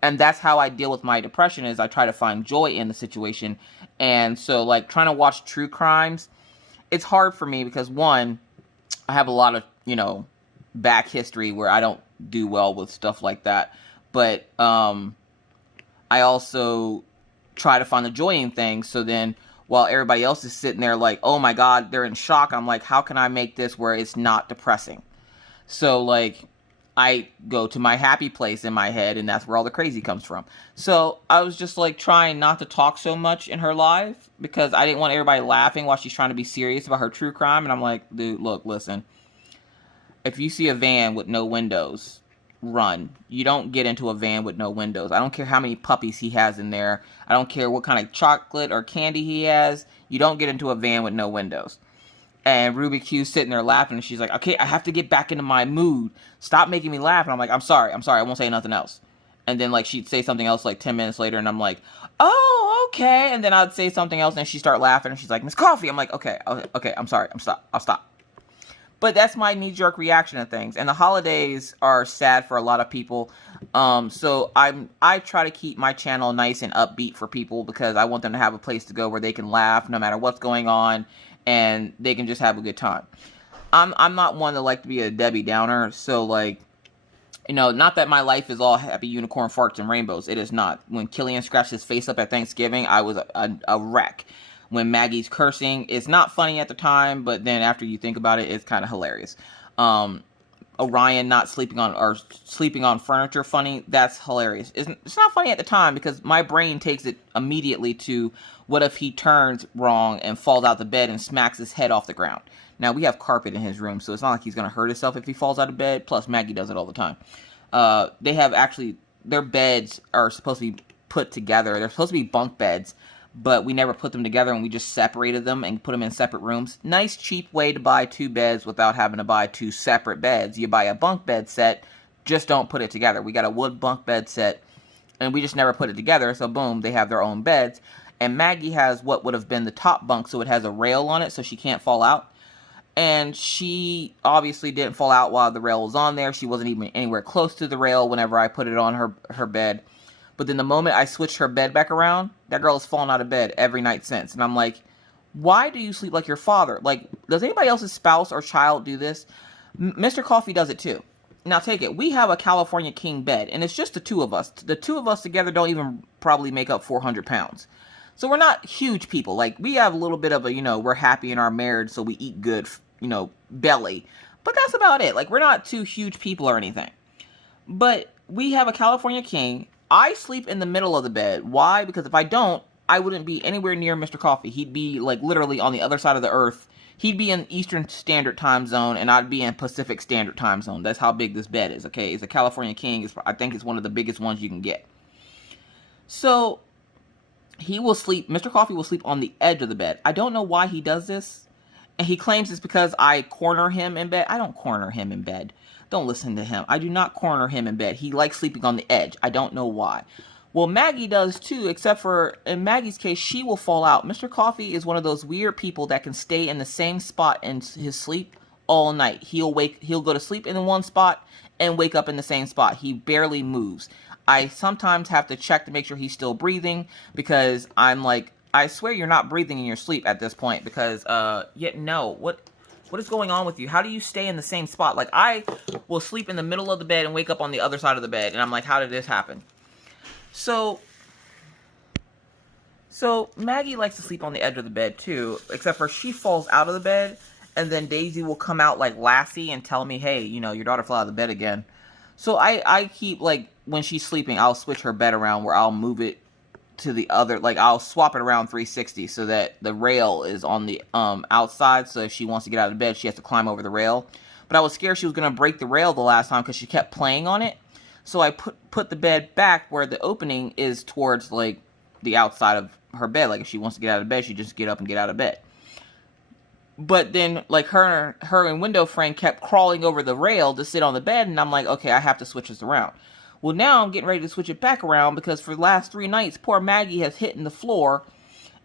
And that's how I deal with my depression, is I try to find joy in the situation. And so, like, trying to watch true crimes, it's hard for me because, one, I have a lot of, you know, back history where I don't do well with stuff like that. But I also try to find the joy in things. So then, while everybody else is sitting there like, oh my God, they're in shock, I'm like, how can I make this where it's not depressing? So, like, I go to my happy place in my head, and that's where all the crazy comes from. So I was just, like, trying not to talk so much in her live because I didn't want everybody laughing while she's trying to be serious about her true crime. And I'm like, dude, look, listen. If you see a van with no windows, run. You don't get into a van with no windows. I don't care how many puppies he has in there. I don't care what kind of chocolate or candy he has. You don't get into a van with no windows. And Ruby Q's sitting there laughing, and she's like, okay, I have to get back into my mood. Stop making me laugh. And I'm like, I'm sorry, I won't say nothing else. And then, like, she'd say something else like 10 minutes later, and I'm like, oh, okay. And then I'd say something else, and she'd start laughing, and she's like, Miss Coffee. I'm like, okay, I'm sorry, I'll stop. But that's my knee-jerk reaction to things. And the holidays are sad for a lot of people. So I try to keep my channel nice and upbeat for people because I want them to have a place to go where they can laugh no matter what's going on, and they can just have a good time. I'm not one that like to be a Debbie Downer. So, like, you know, not that my life is all happy unicorn farts and rainbows. It is not. When Killian scratched his face up at Thanksgiving, I was a wreck. When Maggie's cursing, it's not funny at the time, but then after you think about it, it's kind of hilarious. Orion not sleeping on furniture funny, that's hilarious. It's not funny at the time because my brain takes it immediately to what if he turns wrong and falls out the bed and smacks his head off the ground. Now, we have carpet in his room, so it's not like he's going to hurt himself if he falls out of bed. Plus, Maggie does it all the time. They have actually, their beds are supposed to be put together. They're supposed to be bunk beds, but we never put them together, and we just separated them and put them in separate rooms. Nice, cheap way to buy two beds without having to buy two separate beds. You buy a bunk bed set, just don't put it together. We got a wood bunk bed set, and we just never put it together, so boom, they have their own beds. And Maggie has what would have been the top bunk, so it has a rail on it, so she can't fall out. And she obviously didn't fall out while the rail was on there. She wasn't even anywhere close to the rail whenever I put it on her bed. But then the moment I switched her bed back around, that girl has fallen out of bed every night since. And I'm like, why do you sleep like your father? Like, does anybody else's spouse or child do this? Mr. Coffee does it too. Now take it. We have a California King bed, and it's just the two of us. The two of us together don't even probably make up 400 pounds. So we're not huge people. Like, we have a little bit of a, you know, we're happy in our marriage, so we eat good, you know, belly. But that's about it. Like, we're not two huge people or anything. But we have a California King. I sleep in the middle of the bed. Why? Because if I don't, I wouldn't be anywhere near Mr. Coffee. He'd be, like, literally on the other side of the earth. He'd be in Eastern Standard Time Zone, and I'd be in Pacific Standard Time Zone. That's how big this bed is, okay? It's a California King. I think it's one of the biggest ones you can get. So he will sleep, Mr. Coffee will sleep on the edge of the bed. I don't know why he does this. And he claims it's because I corner him in bed. I don't corner him in bed. Don't listen to him. I do not corner him in bed. He likes sleeping on the edge. I don't know why. Well, Maggie does too, except for in Maggie's case, she will fall out. Mr. Coffee is one of those weird people that can stay in the same spot in his sleep all night. He'll go to sleep in one spot and wake up in the same spot. He barely moves. I sometimes have to check to make sure he's still breathing because I'm like, I swear you're not breathing in your sleep at this point because, no. What What is going on with you? How do you stay in the same spot? Like, I will sleep in the middle of the bed and wake up on the other side of the bed. And I'm like, how did this happen? So Maggie likes to sleep on the edge of the bed too, except for she falls out of the bed, and then Daisy will come out like Lassie and tell me, hey, you know, your daughter fell out of the bed again. So I keep, like, when she's sleeping, I'll switch her bed around where I'll move it to the other, like, I'll swap it around 360 so that the rail is on the outside, so if she wants to get out of bed, she has to climb over the rail. But I was scared she was going to break the rail the last time because she kept playing on it. So I put the bed back where the opening is towards, like, the outside of her bed. Like, if she wants to get out of bed, she just get up and get out of bed. But then, like, her and window friend kept crawling over the rail to sit on the bed, and I'm like, okay, I have to switch this around. Well, now I'm getting ready to switch it back around because for the last 3 nights, poor Maggie has hit in the floor,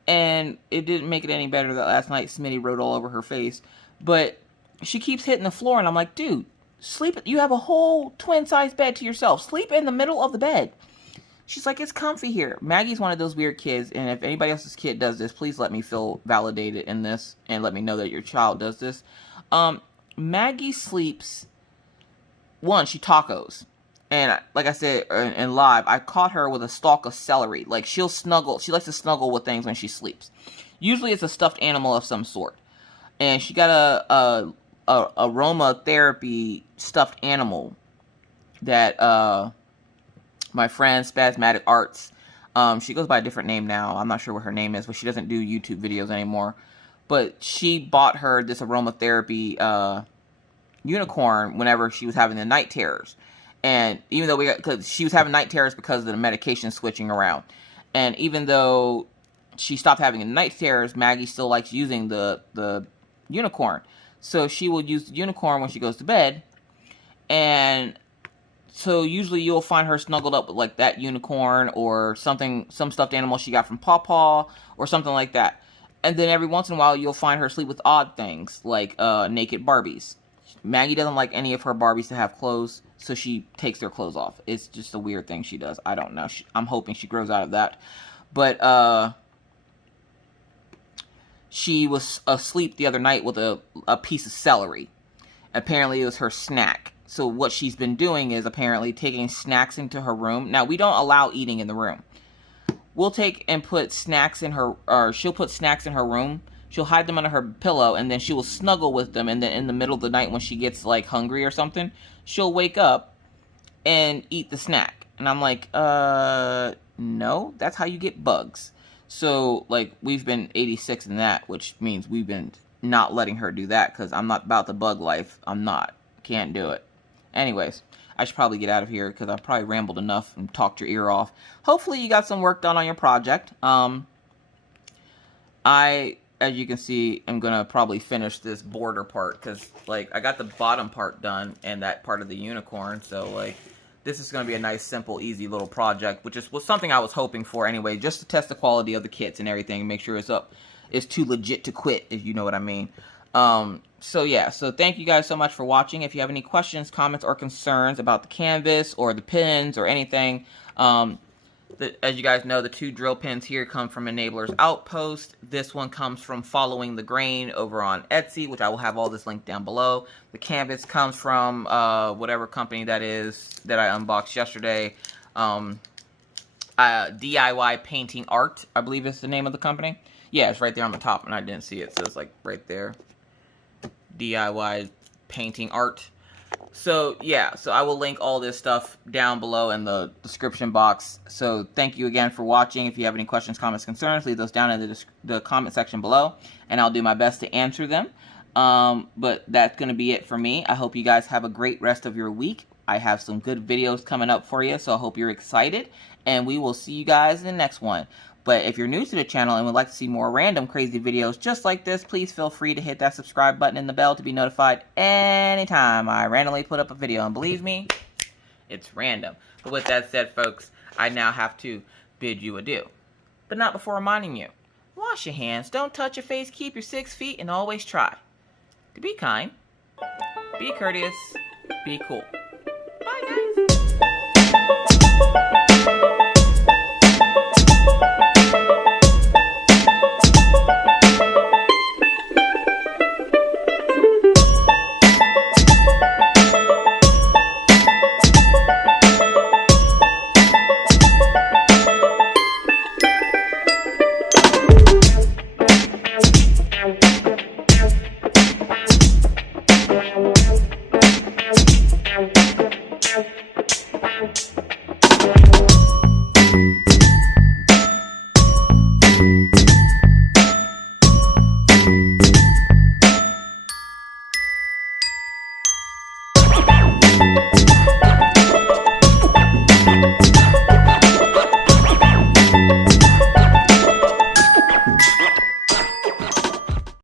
and it didn't make it any better that last night Smitty wrote all over her face. But she keeps hitting the floor, and I'm like, dude, sleep. You have a whole twin-size bed to yourself. Sleep in the middle of the bed. She's like, it's comfy here. Maggie's one of those weird kids, and if anybody else's kid does this, please let me feel validated in this, and let me know that your child does this. Maggie sleeps, one, she tacos. And like I said in live, I caught her with a stalk of celery. Like, she'll snuggle. She likes to snuggle with things when she sleeps. Usually it's a stuffed animal of some sort. And she got a aromatherapy stuffed animal that my friend Spasmatic Arts, she goes by a different name now. I'm not sure what her name is, but she doesn't do YouTube videos anymore. But she bought her this aromatherapy unicorn whenever she was having the night terrors. And even though because she was having night terrors because of the medication switching around. And even though she stopped having the night terrors, Maggie still likes using the unicorn. So she will use the unicorn when she goes to bed. And so usually you'll find her snuggled up with like that unicorn or something, some stuffed animal she got from Pawpaw or something like that. And then every once in a while you'll find her sleep with odd things like naked Barbies. Maggie doesn't like any of her Barbies to have clothes, so she takes their clothes off. It's just a weird thing she does. I don't know. I'm hoping she grows out of that. But she was asleep the other night with a piece of celery. Apparently it was her snack. So what she's been doing is apparently taking snacks into her room. Now, we don't allow eating in the room. We'll take and put snacks in her, or she'll put snacks in her room. She'll hide them under her pillow, and then she will snuggle with them, and then in the middle of the night when she gets, like, hungry or something, she'll wake up and eat the snack. And I'm like, no, that's how you get bugs. So, like, we've been 86 in that, which means we've been not letting her do that, because I'm not about the bug life. I'm not. Can't do it. Anyways, I should probably get out of here, because I've probably rambled enough and talked your ear off. Hopefully you got some work done on your project. As you can see, I'm going to probably finish this border part because, like, I got the bottom part done and that part of the unicorn. So, like, this is going to be a nice, simple, easy little project, which was something I was hoping for anyway, just to test the quality of the kits and everything and make sure it's too legit to quit, if you know what I mean. So, yeah. So, thank you guys so much for watching. If you have any questions, comments, or concerns about the canvas or the pins or anything, as you guys know, the 2 drill pins here come from Enabler's Outpost. This one comes from Following the Grain over on Etsy, which I will have all this linked down below. The canvas comes from whatever company that is that I unboxed yesterday. DIY Painting Art, I believe is the name of the company. Yeah, it's right there on the top, and I didn't see it, so it's like right there. DIY Painting Art. So, yeah, so I will link all this stuff down below in the description box. So, thank you again for watching. If you have any questions, comments, concerns, leave those down in the comment section below, and I'll do my best to answer them. But that's going to be it for me. I hope you guys have a great rest of your week. I have some good videos coming up for you, so I hope you're excited, and we will see you guys in the next one. But if you're new to the channel and would like to see more random crazy videos just like this, please feel free to hit that subscribe button and the bell to be notified anytime I randomly put up a video. And believe me, it's random. But with that said, folks, I now have to bid you adieu. But not before reminding you, wash your hands, don't touch your face, keep your 6 feet, and always try to be kind, be courteous, be cool. Bye, guys.